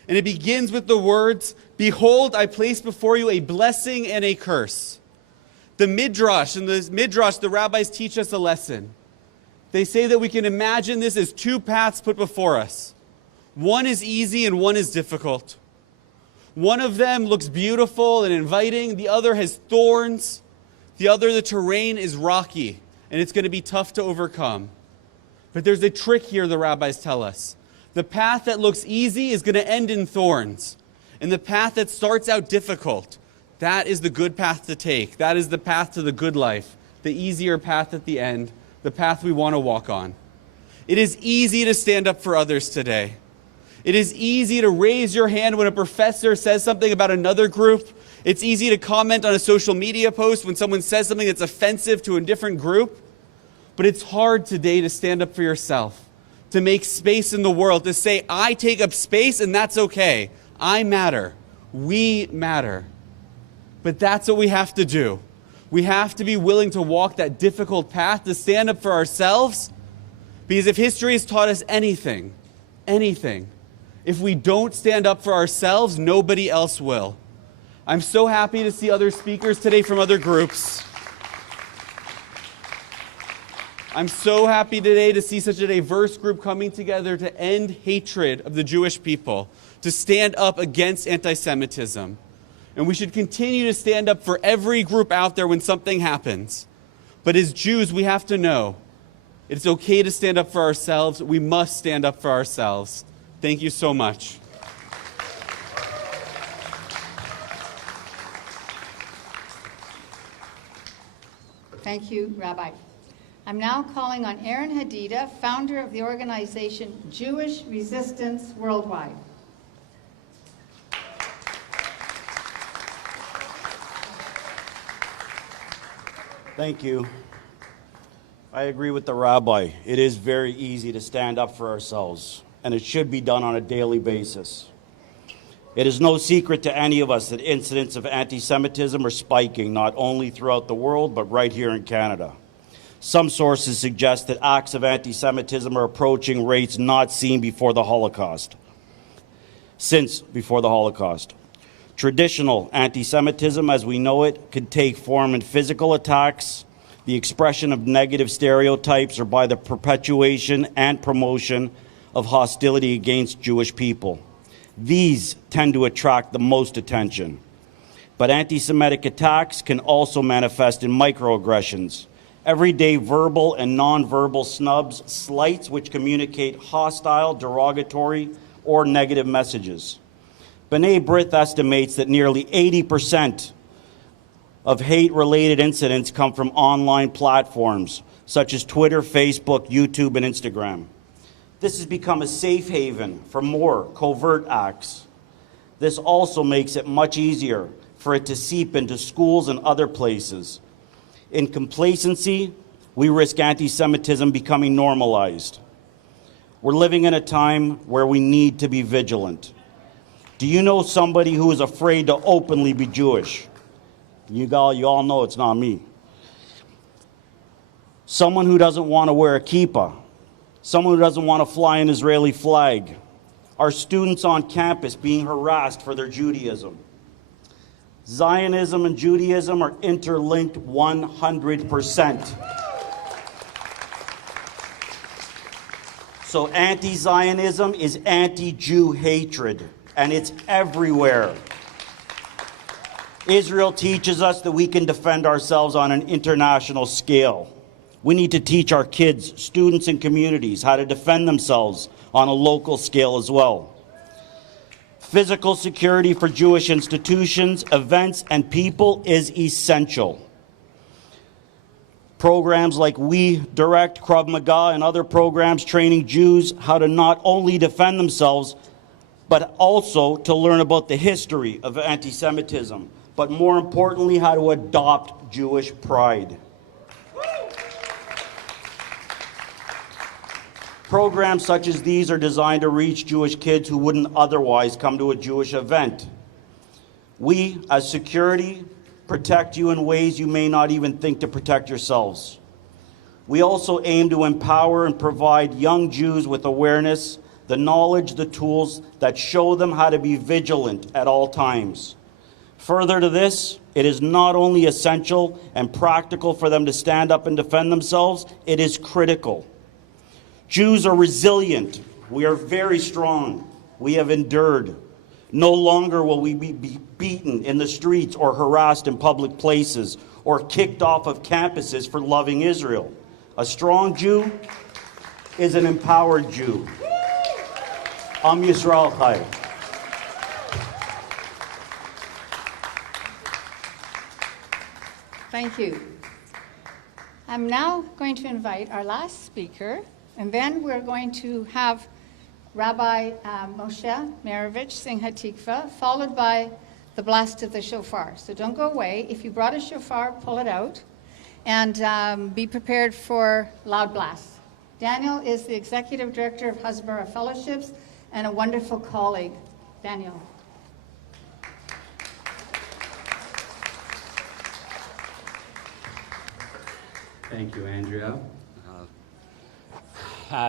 And it begins with the words, "Behold, I place before you a blessing and a curse." The Midrash, the rabbis teach us a lesson. They say that we can imagine this as two paths put before us. One is easy and one is difficult. One of them looks beautiful and inviting. The other has thorns. The terrain is rocky, and it's going to be tough to overcome. But there's a trick here, the rabbis tell us. The path that looks easy is going to end in thorns. And the path that starts out difficult, that is the good path to take. That is the path to the good life, the easier path at the end, the path we want to walk on. It is easy to stand up for others today. It is easy to raise your hand when a professor says something about another group. It's easy to comment on a social media post when someone says something that's offensive to a different group. But it's hard today to stand up for yourself, to make space in the world, to say, I take up space and that's okay. I matter. We matter. But that's what we have to do. We have to be willing to walk that difficult path, to stand up for ourselves. Because if history has taught us anything, if we don't stand up for ourselves, nobody else will. I'm so happy to see other speakers today from other groups. I'm so happy today to see such a diverse group coming together to end hatred of the Jewish people, to stand up against anti-Semitism. And we should continue to stand up for every group out there when something happens. But as Jews, we have to know it's okay to stand up for ourselves. We must stand up for ourselves. Thank you so much. Thank you, Rabbi. I'm now calling on Aaron Hadida, founder of the organization Jewish Resistance Worldwide. Thank you. I agree with the rabbi. It is very easy to stand up for ourselves, and it should be done on a daily basis. It is no secret to any of us that incidents of anti-Semitism are spiking, not only throughout the world, but right here in Canada. Some sources suggest that acts of anti-Semitism are approaching rates not seen before the Holocaust. Since before the Holocaust. Traditional anti-Semitism, as we know it, could take form in physical attacks, the expression of negative stereotypes, or by the perpetuation and promotion of hostility against Jewish people. These tend to attract the most attention. But anti-Semitic attacks can also manifest in microaggressions, everyday verbal and nonverbal snubs, slights which communicate hostile, derogatory, or negative messages. B'nai B'rith estimates that nearly 80% of hate-related incidents come from online platforms such as Twitter, Facebook, YouTube, and Instagram. This has become a safe haven for more covert acts. This also makes it much easier for it to seep into schools and other places. In complacency, we risk anti-Semitism becoming normalized. We're living in a time where we need to be vigilant. Do you know somebody who is afraid to openly be Jewish? You all know it's not me. Someone who doesn't want to wear a kippah. Someone who doesn't want to fly an Israeli flag. Our students on campus being harassed for their Judaism. Zionism and Judaism are interlinked 100%. So anti-Zionism is anti-Jew hatred, and it's everywhere. Israel teaches us that we can defend ourselves on an international scale. We need to teach our kids, students, and communities how to defend themselves on a local scale as well. Physical security for Jewish institutions, events, and people is essential. Programs like We Direct, Krav Maga, and other programs training Jews how to not only defend themselves, but also to learn about the history of anti-Semitism, but more importantly, how to adopt Jewish pride. Programs such as these are designed to reach Jewish kids who wouldn't otherwise come to a Jewish event. We, as security, protect you in ways you may not even think to protect yourselves. We also aim to empower and provide young Jews with awareness, the knowledge, the tools that show them how to be vigilant at all times. Further to this, it is not only essential and practical for them to stand up and defend themselves, it is critical. Jews are resilient. We are very strong. We have endured. No longer will we be beaten in the streets or harassed in public places or kicked off of campuses for loving Israel. A strong Jew is an empowered Jew. Am Yisrael Chai. Thank you. I'm now going to invite our last speaker, and then we're going to have Rabbi Moshe Maravich sing Hatikva, followed by the blast of the shofar. So don't go away. If you brought a shofar, pull it out, and be prepared for loud blasts. Daniel is the Executive Director of Hasbara Fellowships and a wonderful colleague. Daniel. Thank you, Andrea.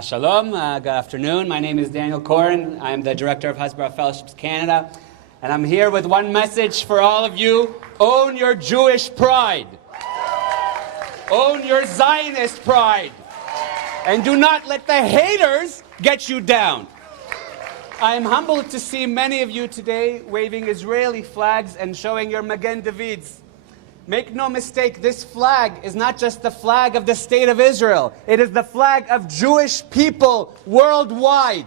Shalom, good afternoon. My name is Daniel Corin. I'm the Director of Hasbara Fellowships Canada. And I'm here with one message for all of you. Own your Jewish pride. Own your Zionist pride. And do not let the haters get you down. I am humbled to see many of you today waving Israeli flags and showing your Magen Davids. Make no mistake, this flag is not just the flag of the State of Israel. It is the flag of Jewish people worldwide.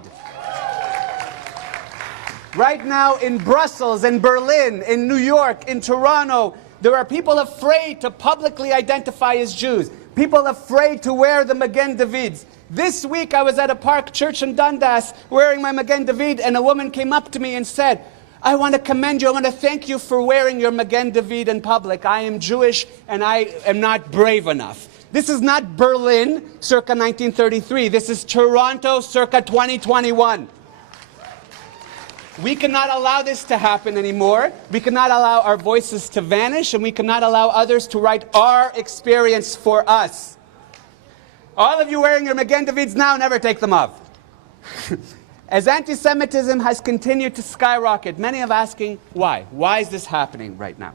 Right now in Brussels, in Berlin, in New York, in Toronto, there are people afraid to publicly identify as Jews. People afraid to wear the Magen Davids. This week I was at a park church in Dundas wearing my Magen David, and a woman came up to me and said, I want to commend you, I want to thank you for wearing your Magen David in public. I am Jewish and I am not brave enough. This is not Berlin circa 1933. This is Toronto circa 2021. We cannot allow this to happen anymore. We cannot allow our voices to vanish, and we cannot allow others to write our experience for us. All of you wearing your Magen Davids now, never take them off. As anti-Semitism has continued to skyrocket, many are asking why. Why is this happening right now?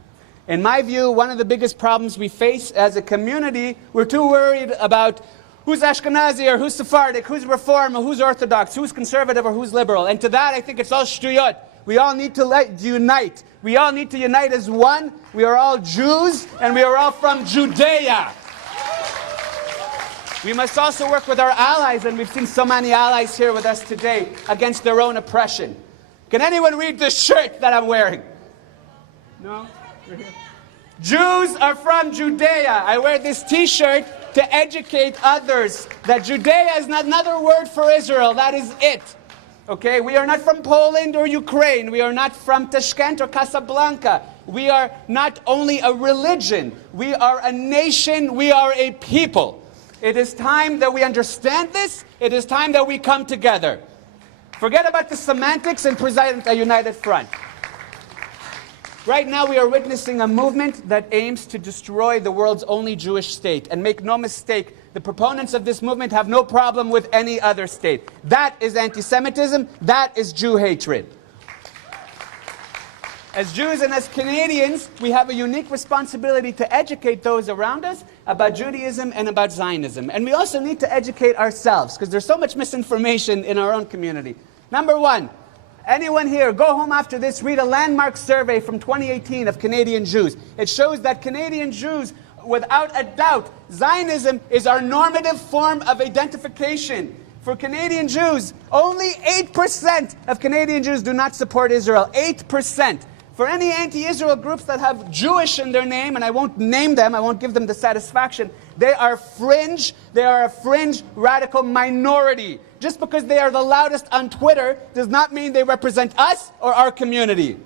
In my view, one of the biggest problems we face as a community, we're too worried about who's Ashkenazi or who's Sephardic, who's Reform or who's Orthodox, who's conservative or who's liberal. And to that, I think it's all shtuyot. We all need to unite. We all need to unite as one. We are all Jews, and we are all from Judea. We must also work with our allies, and we've seen so many allies here with us today, against their own oppression. Can anyone read this shirt that I'm wearing? No? Jews are from Judea. I wear this t-shirt to educate others that Judea is not another word for Israel. That is it. Okay? We are not from Poland or Ukraine. We are not from Tashkent or Casablanca. We are not only a religion. We are a nation. We are a people. It is time that we understand this. It is time that we come together. Forget about the semantics and present a united front. Right now we are witnessing a movement that aims to destroy the world's only Jewish state. And make no mistake, the proponents of this movement have no problem with any other state. That is anti-Semitism. That is Jew hatred. As Jews and as Canadians, we have a unique responsibility to educate those around us about Judaism and about Zionism. And we also need to educate ourselves, because there's so much misinformation in our own community. Number one, anyone here, go home after this, read a landmark survey from 2018 of Canadian Jews. It shows that Canadian Jews, without a doubt, Zionism is our normative form of identification. For Canadian Jews, only 8% of Canadian Jews do not support Israel. 8%. For any anti-Israel groups that have Jewish in their name, and I won't name them, I won't give them the satisfaction, they are fringe, they are a fringe radical minority. Just because they are the loudest on Twitter does not mean they represent us or our community.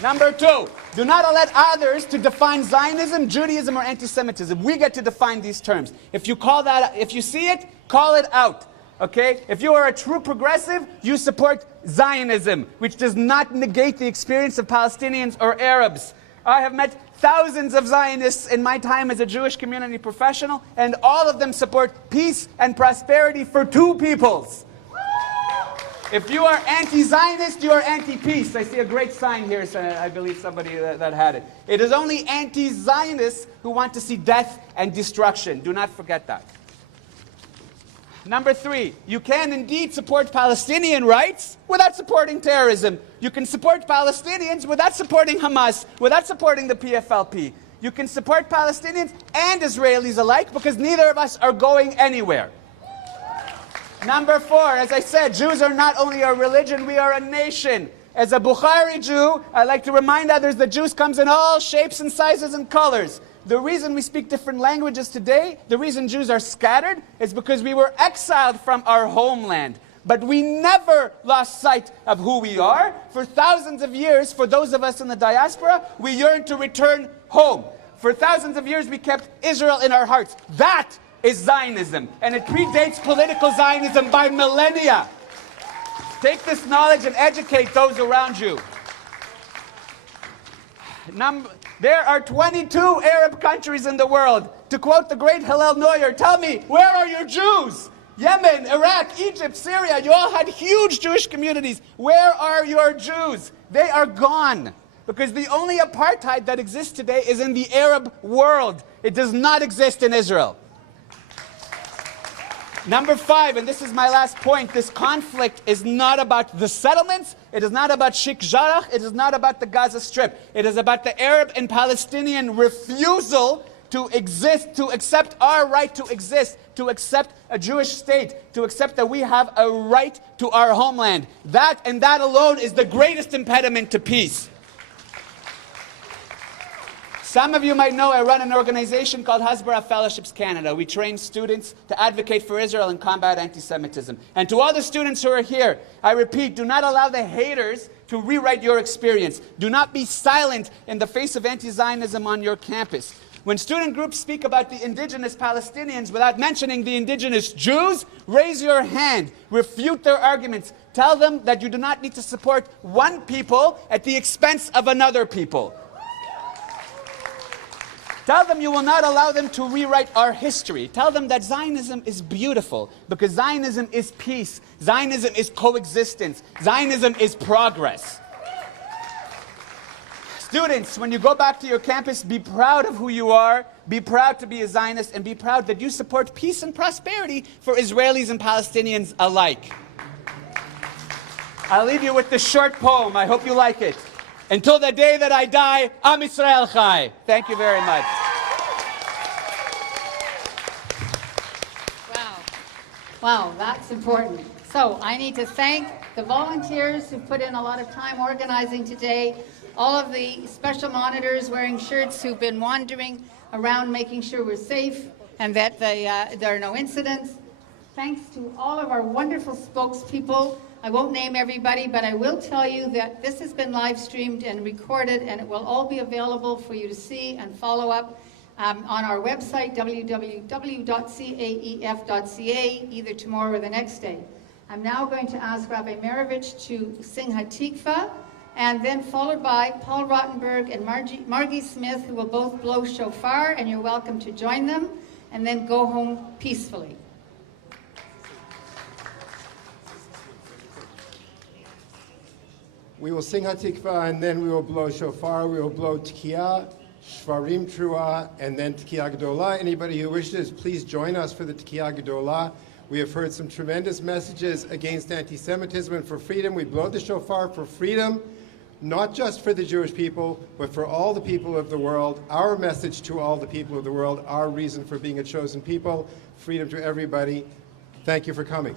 Number two, do not let others to define Zionism, Judaism, or anti-Semitism. We get to define these terms. If you call that, if you see it, call it out. Okay? If you are a true progressive, you support Zionism, which does not negate the experience of Palestinians or Arabs. I have met thousands of Zionists in my time as a Jewish community professional, and all of them support peace and prosperity for two peoples. If you are anti-Zionist, you are anti-peace. I see a great sign here, so I believe somebody that had it. It is only anti-Zionists who want to see death and destruction. Do not forget that. Number three, you can indeed support Palestinian rights without supporting terrorism. You can support Palestinians without supporting Hamas, without supporting the PFLP. You can support Palestinians and Israelis alike because neither of us are going anywhere. Number 4, as I said, Jews are not only a religion, we are a nation. As a Bukhari Jew, I like to remind others that Jews comes in all shapes and sizes and colors. The reason we speak different languages today, the reason Jews are scattered, is because we were exiled from our homeland. But we never lost sight of who we are. For thousands of years, for those of us in the diaspora, we yearn to return home. For thousands of years, we kept Israel in our hearts. That is Zionism, and it predates political Zionism by millennia. Take this knowledge and educate those around you. There are 22 Arab countries in the world. To quote the great Hillel Neuer, tell me, where are your Jews? Yemen, Iraq, Egypt, Syria, you all had huge Jewish communities. Where are your Jews? They are gone. Because the only apartheid that exists today is in the Arab world. It does not exist in Israel. Number 5, and this is my last point, this conflict is not about the settlements, it is not about Sheikh Jarrah, it is not about the Gaza Strip. It is about the Arab and Palestinian refusal to exist, to accept our right to exist, to accept a Jewish state, to accept that we have a right to our homeland. That and that alone is the greatest impediment to peace. Some of you might know I run an organization called Hasbara Fellowships Canada. We train students to advocate for Israel and combat anti-Semitism. And to all the students who are here, I repeat, do not allow the haters to rewrite your experience. Do not be silent in the face of anti-Zionism on your campus. When student groups speak about the indigenous Palestinians without mentioning the indigenous Jews, raise your hand, refute their arguments. Tell them that you do not need to support one people at the expense of another people. Tell them you will not allow them to rewrite our history. Tell them that Zionism is beautiful because Zionism is peace. Zionism is coexistence. Zionism is progress. Students, when you go back to your campus, be proud of who you are, be proud to be a Zionist, and be proud that you support peace and prosperity for Israelis and Palestinians alike. I'll leave you with this short poem. I hope you like it. Until the day that I die, Am Yisrael Chai. Thank you very much. Wow, that's important. So I need to thank the volunteers who put in a lot of time organizing today, all of the special monitors wearing shirts who've been wandering around making sure we're safe and that there are no incidents. Thanks to all of our wonderful spokespeople. I won't name everybody, but I will tell you that this has been live streamed and recorded, and it will all be available for you to see and follow up on our website, www.caef.ca, either tomorrow or the next day. I'm now going to ask Rabbi Maravich to sing Hatikva, and then followed by Paul Rottenberg and Margie Smith, who will both blow shofar, and you're welcome to join them, and then go home peacefully. We will sing Hatikva, and then we will blow shofar. We will blow Tkiya, Shvarim Trua, and then Tkiya Gdola. Anybody who wishes, please join us for the Tkiya Gdola. We have heard some tremendous messages against anti-Semitism and for freedom. We blow the shofar for freedom, not just for the Jewish people, but for all the people of the world. Our message to all the people of the world, our reason for being a chosen people, freedom to everybody. Thank you for coming.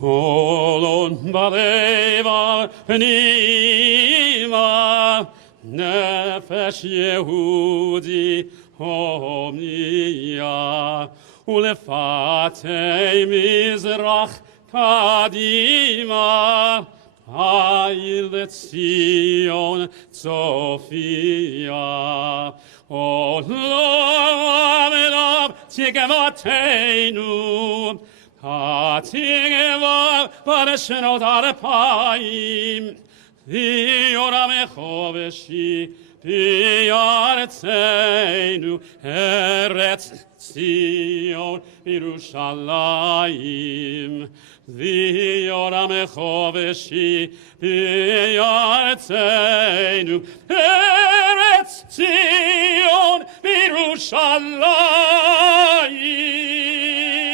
Kolon bareva nima nefesh Yehudi homnia ulefatei mizrach kadima hayil Tzion Tzofia olam elav tigavateinu Hatikva parashnot arpaim V'yoram echoveshi V'yartzeinu Eretz Tzion Yerushalayim V'yoram echoveshi V'yartzeinu Eretz Tzion Yerushalayim